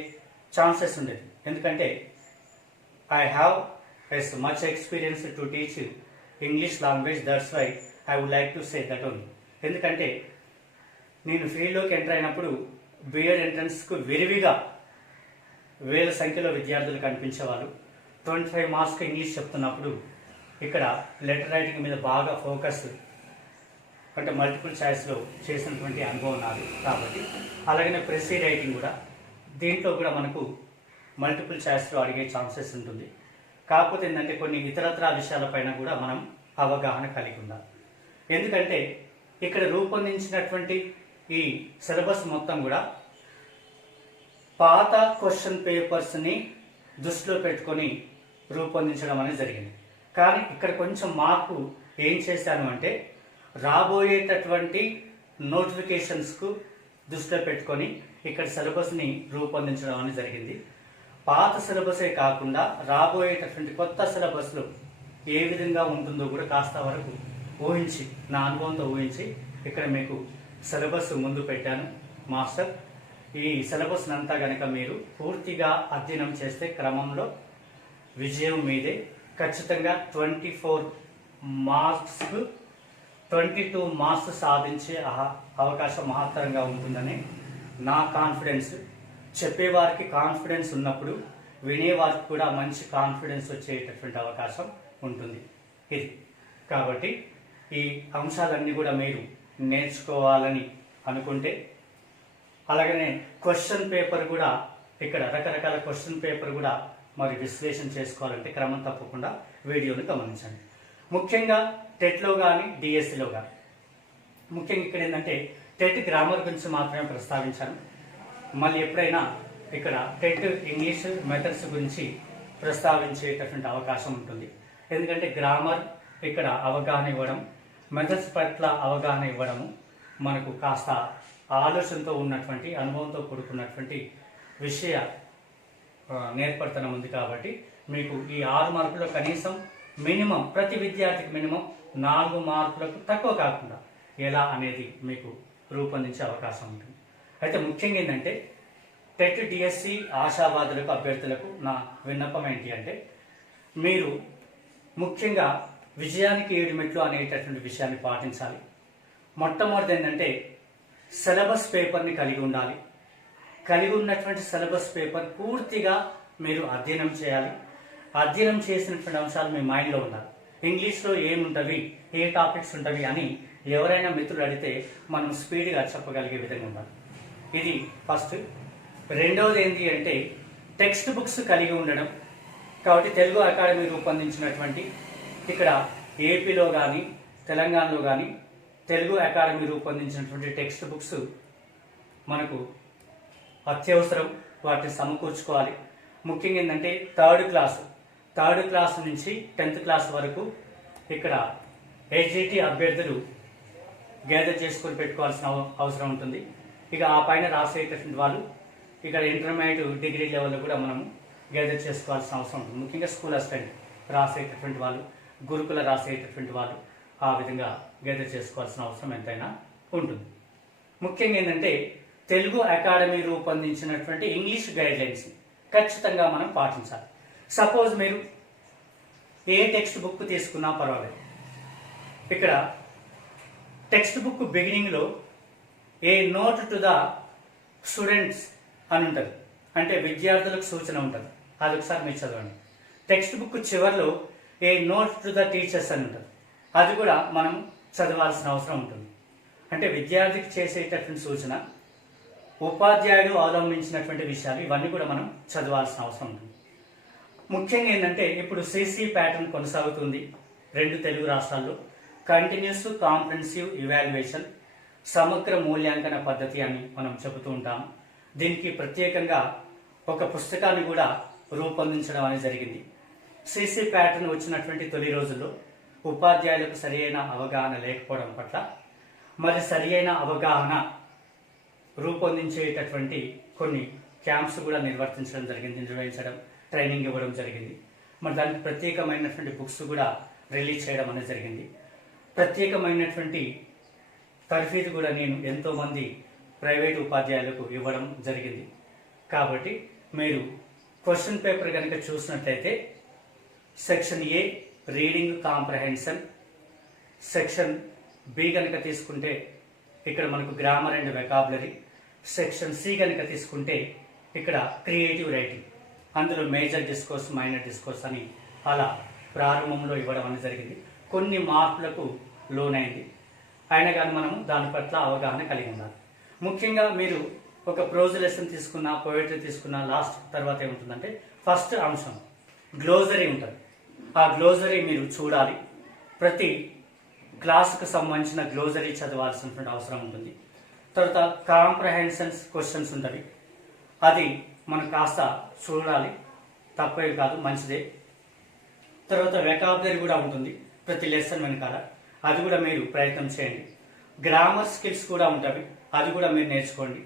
ఛాన్సెస్ ఉండేది. ఎందుకంటే I have much experience to teach English language, that's why I would like to say that only. ఎందుకంటే నేను ఫీల్డ్లోకి ఎంటర్ అయినప్పుడు బిఎడ్ ఎంట్రన్స్కు విరివిగా వేల సంఖ్యలో విద్యార్థులు కనిపించేవాళ్ళు. 25 మార్క్స్కి ఇంగ్లీష్ చెప్తున్నప్పుడు ఇక్కడ లెటర్ రైటింగ్ మీద బాగా ఫోకస్, అంటే మల్టిపుల్ చాయిస్లో చేసినటువంటి అనుభవం నాది కాబట్టి. అలాగనే ప్రెసీ రైటింగ్ కూడా, దీంట్లో కూడా మనకు మల్టిపుల్ చాయిస్లో అడిగే ఛాన్సెస్ ఉంటుంది. కాకపోతే ఏంటంటే కొన్ని ఇతరత్రా విషయాలపైన కూడా మనం అవగాహన కలిగి ఉండాలి. ఎందుకంటే ఇక్కడ రూపొందించినటువంటి ఈ సిలబస్ మొత్తం కూడా పాత క్వశ్చన్ పేపర్స్ని దృష్టిలో పెట్టుకొని రూపొందించడం అనేది జరిగింది. కానీ ఇక్కడ కొంచెం మార్పు ఏం చేశాను అంటే రాబోయేటటువంటి నోటిఫికేషన్స్కు దృష్టిలో పెట్టుకొని ఇక్కడ సిలబస్ని రూపొందించడం అనేది జరిగింది. పాత సిలబసే కాకుండా రాబోయేటటువంటి కొత్త సిలబస్లో ఏ విధంగా ఉంటుందో కూడా కాస్త వరకు ఊహించి, నా అనుభవంతో ఊహించి ఇక్కడ మీకు సిలబస్ ముందు పెట్టాను మాస్టర్. ఈ సిలబస్ అంతా కనుక మీరు పూర్తిగా అధ్యయనం చేస్తే క్రమంలో విజయం మీదే. ఖచ్చితంగా 24 మార్క్స్కు 22 మార్క్స్ సాధించే అవకాశం మహత్తరంగా ఉంటుందని నా కాన్ఫిడెన్స్. చెప్పేవారికి కాన్ఫిడెన్స్ ఉన్నప్పుడు వినేవారికి కూడా మంచి కాన్ఫిడెన్స్ వచ్చేటటువంటి అవకాశం ఉంటుంది ఇది. కాబట్టి ఈ అంశాలన్నీ కూడా మీరు నేర్చుకోవాలని అనుకుంటే, అలాగనే క్వశ్చన్ పేపర్ కూడా ఇక్కడ రకరకాల క్వశ్చన్ పేపర్ కూడా మరి విశ్లేషణ చేసుకోవాలంటే క్రమం తప్పకుండా వీడియోని గమనించండి. ముఖ్యంగా టెట్లో కానీ డిఎస్సిలో కానీ ముఖ్యంగా ఇక్కడ ఏంటంటే టెట్ గ్రామర్ గురించి మాత్రమే ప్రస్తావించాను. మళ్ళీ ఎప్పుడైనా ఇక్కడ టెట్ ఇంగ్లీష్ మెథడ్స్ గురించి ప్రస్తావించేటటువంటి అవకాశం ఉంటుంది. ఎందుకంటే గ్రామర్ ఇక్కడ అవగాహన ఇవ్వడం, మెథడ్స్ పట్ల అవగాహన ఇవ్వడము మనకు కాస్త ఆలోచనతో ఉన్నటువంటి అనుభవంతో కూడుకున్నటువంటి విషయ నేర్పడతనం ఉంది. కాబట్టి మీకు ఈ 6 మార్కుల్లో కనీసం మినిమం ప్రతి విద్యార్థికి మినిమం 4 మార్కులకు తక్కువ కాకుండా ఎలా అనేది మీకు రూపొందించే అవకాశం ఉంటుంది. అయితే ముఖ్యంగా ఏంటంటే టెట్ డిఎస్సి ఆశావాదులకు అభ్యర్థులకు నా విన్నపం ఏంటి అంటే మీరు ముఖ్యంగా విజయానికి 7 మెట్లు అనేటటువంటి విషయాన్ని పాటించాలి. మొట్టమొదటి ఏంటంటే సిలబస్ పేపర్ని కలిగి ఉండాలి. కలిగి ఉన్నటువంటి సిలబస్ పేపర్ పూర్తిగా మీరు అధ్యయనం చేయాలి. అధ్యయనం చేసినటువంటి అంశాలు మీ మైండ్లో ఉండాలి. ఇంగ్లీష్లో ఏముంటవి, ఏ టాపిక్స్ ఉంటవి అని ఎవరైనా మిత్రులు అడిగితే మనం స్పీడ్గా చెప్పగలిగే విధంగా ఉండాలి. ఇది ఫస్ట్. రెండవది ఏంటి అంటే టెక్స్ట్ బుక్స్ కలిగి ఉండడం. కాబట్టి తెలుగు అకాడమీ రూపొందించినటువంటి ఇక్కడ ఏపీలో కానీ తెలంగాణలో కానీ తెలుగు అకాడమీ రూపొందించినటువంటి టెక్స్ట్ బుక్స్ మనకు అత్యవసరం. వాటిని సమకూర్చుకోవాలి. ముఖ్యంగా ఏంటంటే థర్డ్ క్లాస్ నుంచి 10th క్లాస్ వరకు ఇక్కడ హెచ్జిటి అభ్యర్థులు గ్యాదర్ చేసుకొని పెట్టుకోవాల్సిన అవసరం ఉంటుంది. ఇక ఆ పైన రాసేటటువంటి వాళ్ళు ఇక్కడ ఇంటర్మీడియట్ డిగ్రీ లెవెల్లో కూడా మనము గ్యాదర్ చేసుకోవాల్సిన అవసరం ఉంటుంది. ముఖ్యంగా స్కూల్ అసిస్టెంట్ రాసేటటువంటి వాళ్ళు, గురుకుల రాసేటటువంటి వాళ్ళు ఆ విధంగా గ్యాదర్ చేసుకోవాల్సిన అవసరం ఎంతైనా ఉంటుంది. ముఖ్యంగా ఏంటంటే తెలుగు అకాడమీ రూపొందించినటువంటి ఇంగ్లీష్ గైడ్లైన్స్ ఖచ్చితంగా మనం పాటించాలి. సపోజ్ మీరు ఏ టెక్స్ట్ బుక్ తీసుకున్నా పర్వాలేదు. ఇక్కడ టెక్స్ట్ బుక్ బిగినింగ్లో a note to the students అని ఉంటుంది, అంటే విద్యార్థులకు సూచన ఉంటుంది. అది ఒకసారి మీరు చదవండి. టెక్స్ట్ బుక్ చివరిలో a note to the teachers అని ఉంటుంది. అది కూడా మనం చదవాల్సిన అవసరం ఉంటుంది. అంటే విద్యార్థికి చేసేటటువంటి సూచన, ఉపాధ్యాయుడు అవలంబించినటువంటి విషయాలు ఇవన్నీ కూడా మనం చదవాల్సిన అవసరం ఉంటుంది. ముఖ్యంగా ఏంటంటే ఇప్పుడు సిసి ప్యాటర్న్ కొనసాగుతుంది 2 తెలుగు రాష్ట్రాల్లో. కంటిన్యూస్ కాంప్రహెన్సివ్ ఇవాల్యుయేషన్, సమగ్ర మూల్యాంకన పద్ధతి అని మనం చెబుతూ ఉంటాము. దీనికి ప్రత్యేకంగా ఒక పుస్తకాన్ని కూడా రూపొందించడం అనేది జరిగింది. సిసి ప్యాటర్న్ వచ్చినటువంటి తొలి రోజుల్లో ఉపాధ్యాయులకు సరి అయిన అవగాహన లేకపోవడం పట్ల మరి సరి అయిన అవగాహన రూపొందించేటటువంటి కొన్ని క్యాంప్స్ కూడా నిర్వహించడం, ట్రైనింగ్ ఇవ్వడం జరిగింది. మరి దానికి ప్రత్యేకమైనటువంటి బుక్స్ కూడా రిలీజ్ చేయడం అనేది జరిగింది. ప్రత్యేకమైనటువంటి తర్ఫీదు కూడా నేను ఎంతోమంది ప్రైవేట్ ఉపాధ్యాయులకు ఇవ్వడం జరిగింది. కాబట్టి మీరు క్వశ్చన్ పేపర్ కనుక చూసినట్లయితే section A reading comprehension, section B కనుక తీసుకుంటే ఇక్కడ మనకు grammar and vocabulary, section C కనుక తీసుకుంటే ఇక్కడ క్రియేటివ్ రైటింగ్, అందులో మేజర్ డిస్కోర్స్, మైనర్ డిస్కోర్స్ అని అలా ప్రారంభంలో ఇవ్వడం అనేది జరిగింది. కొన్ని మార్పులకు లోనైంది. అయినా కానీ మనము దాని పట్ల అవగాహన కలిగి ఉండాలి. ముఖ్యంగా మీరు ఒక ప్రోజ్ లెసన్ తీసుకున్నా, పోయిటరీ తీసుకున్నా, లాస్ట్ తర్వాత ఏముంటుందంటే ఫస్ట్ అంశం గ్లోజరీ ఉంటుంది. ఆ గ్లోజరీ మీరు చూడాలి. ప్రతి క్లాసుకు సంబంధించిన గ్లోజరీ చదవాల్సినటువంటి అవసరం ఉంటుంది. తర్వాత కాంప్రహెన్షన్స్ క్వశ్చన్స్ ఉంటుంది, అది మనం కాస్త చూడాలి, తప్పేవి కాదు, మంచిదే. తర్వాత వెకాబులరీ కూడా ఉంటుంది ప్రతి లెసన్ వెనకాల, అది కూడా మీరు ప్రయత్నం చేయండి. గ్రామర్ స్కిల్స్ కూడా ఉంటాయి, అది కూడా మీరు నేర్చుకోండి.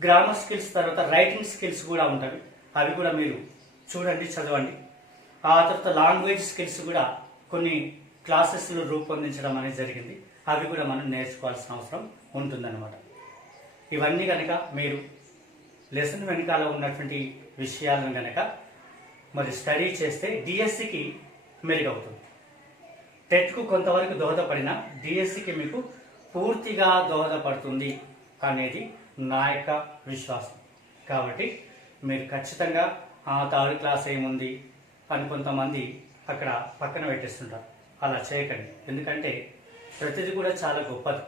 గ్రామర్ స్కిల్స్ తర్వాత రైటింగ్ స్కిల్స్ కూడా ఉంటాయి, అవి కూడా మీరు చూడండి, చదవండి. ఆ తర్వాత లాంగ్వేజ్ స్కిల్స్ కూడా కొన్ని క్లాసెస్లో రూపొందించడం అనేది జరిగింది, అవి కూడా మనం నేర్చుకోవాల్సిన అవసరం ఉంటుందన్నమాట. ఇవన్నీ కనుక మీరు లెసన్ వెనకాల ఉన్నటువంటి విషయాలను కనుక మరి స్టడీ చేస్తే డిఎస్సికి మెరుగవుతుంది. టెట్కు కొంతవరకు దోహదపడిన డిఎస్సికి మీకు పూర్తిగా దోహదపడుతుంది అనేది నా యొక్క విశ్వాసం. కాబట్టి మీరు ఖచ్చితంగా థర్డ్ క్లాస్ ఏముంది అని కొంతమంది అక్కడ పక్కన పెట్టేస్తుంటారు. అలా చేయకండి. ఎందుకంటే ప్రతిదీ కూడా చాలా గొప్పది,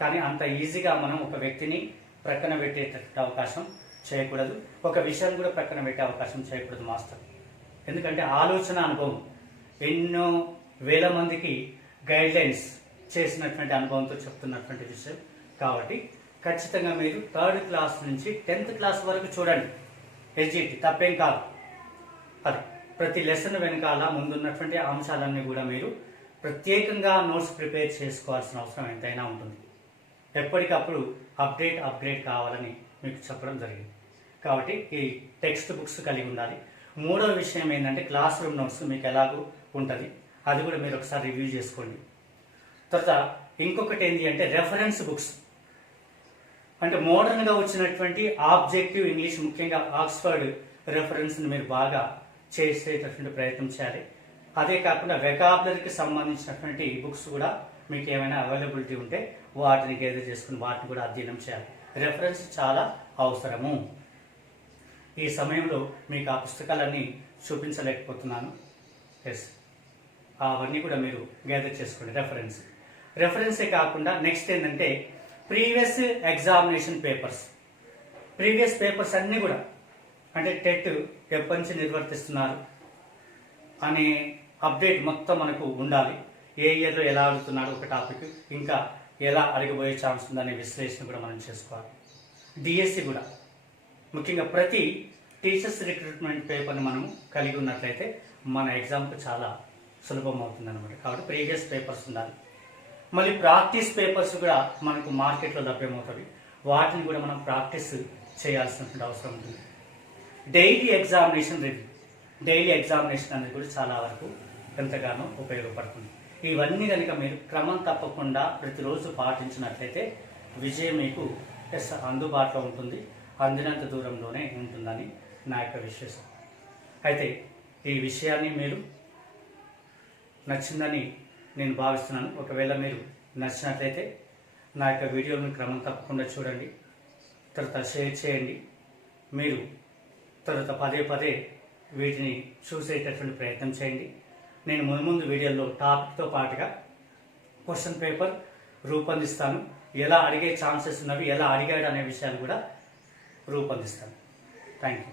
కానీ అంత ఈజీగా మనం ఒక వ్యక్తిని ప్రక్కన పెట్టేటటువంటి అవకాశం చేయకూడదు, ఒక విషయాన్ని కూడా ప్రక్కన పెట్టే అవకాశం చేయకూడదు మాస్టర్. ఎందుకంటే ఆలోచన అనుభవం ఎన్నో వేల మందికి గైడ్లైన్స్ చేసినటువంటి అనుభవంతో చెప్తున్నటువంటి విషయం. కాబట్టి ఖచ్చితంగా మీరు 3rd క్లాస్ నుంచి 10th క్లాస్ వరకు చూడండి. ఎస్జిటి తప్పేం కాదు. అది ప్రతి లెసన్ వెనకాల ముందున్నటువంటి అంశాలన్నీ కూడా మీరు ప్రత్యేకంగా నోట్స్ ప్రిపేర్ చేసుకోవాల్సిన అవసరం ఎంతైనా ఉంటుంది. ఎప్పటికప్పుడు అప్గ్రేడ్ కావాలని మీకు చెప్పడం జరిగింది. కాబట్టి ఈ టెక్స్ట్ బుక్స్ కలిగి ఉండాలి. మూడవ విషయం ఏంటంటే క్లాస్ రూమ్ నోట్స్ మీకు ఎలాగూ ఉంటుంది, అది కూడా మీరు ఒకసారి రివ్యూ చేసుకోండి. తర్వాత ఇంకొకటి ఏంటి అంటే రెఫరెన్స్ బుక్స్. అంటే మోడర్న్గా వచ్చినటువంటి ఆబ్జెక్టివ్ ఇంగ్లీష్, ముఖ్యంగా ఆక్స్ఫర్డ్ రెఫరెన్స్ని మీరు బాగా చేసేటటువంటి ప్రయత్నం చేయాలి. అదే కాకుండా వెకాబులరీకి సంబంధించినటువంటి బుక్స్ కూడా మీకు ఏమైనా అవైలబిలిటీ ఉంటే వాటిని గేదర్ చేసుకుని వాటిని కూడా అధ్యయనం చేయాలి. రెఫరెన్స్ చాలా అవసరము. ఈ సమయంలో మీకు ఆ పుస్తకాలన్నీ చూపించలేకపోతున్నాను. ఎస్, అవన్నీ కూడా మీరు గ్యాదర్ చేసుకోండి. రెఫరెన్సే కాకుండా నెక్స్ట్ ఏంటంటే previous examination papers. Previous papers అన్నీ కూడా అంటే టెట్ ఎప్పటి నుంచి నిర్వర్తిస్తున్నారు అనే అప్డేట్ మొత్తం మనకు ఉండాలి. ఏ ఇయర్లో ఎలా అడుగుతున్నాడు ఒక టాపిక్, ఇంకా ఎలా అడగబోయే ఛాన్స్ ఉందనే విశ్లేషణ కూడా మనం చేసుకోవాలి. డిఎస్సి కూడా ముఖ్యంగా ప్రతి టీచర్స్ రిక్రూట్మెంట్ పేపర్ని మనం కలిగి ఉన్నట్లయితే మన ఎగ్జామ్కి చాలా సులభం అవుతుంది అనమాట. కాబట్టి ప్రీవియస్ పేపర్స్ ఉండాలి. మళ్ళీ ప్రాక్టీస్ పేపర్స్ కూడా మనకు మార్కెట్లో లభ్యమవుతుంది. వాటిని కూడా మనం ప్రాక్టీస్ చేయాల్సినటువంటి అవసరం ఉంటుంది. Daily examination review. Daily examination అనేది కూడా చాలా వరకు ఎంతగానో ఉపయోగపడుతుంది. ఇవన్నీ కనుక మీరు క్రమం తప్పకుండా ప్రతిరోజు పాటించినట్లయితే విజయం మీకు అందుబాటులో ఉంటుంది, అందినంత దూరంలోనే ఉంటుందని నా యొక్క విశ్వాసం. అయితే ఈ విషయాన్ని మీరు నచ్చిందని నేను భావిస్తున్నాను. ఒకవేళ మీరు నచ్చినట్లయితే నా యొక్క వీడియోని క్రమం తప్పకుండా చూడండి, తర్వాత షేర్ చేయండి. మీరు తర్వాత పదే వీటిని చూసేటటువంటి ప్రయత్నం చేయండి. నేను ముందు వీడియోలో టాపిక్తో పాటుగా క్వశ్చన్ పేపర్ రూపొందిస్తాను. ఎలా అడిగే ఛాన్సెస్ ఉన్నవి, ఎలా అడిగాడు అనే విషయాలు కూడా రూపొందిస్తాను. Thank you.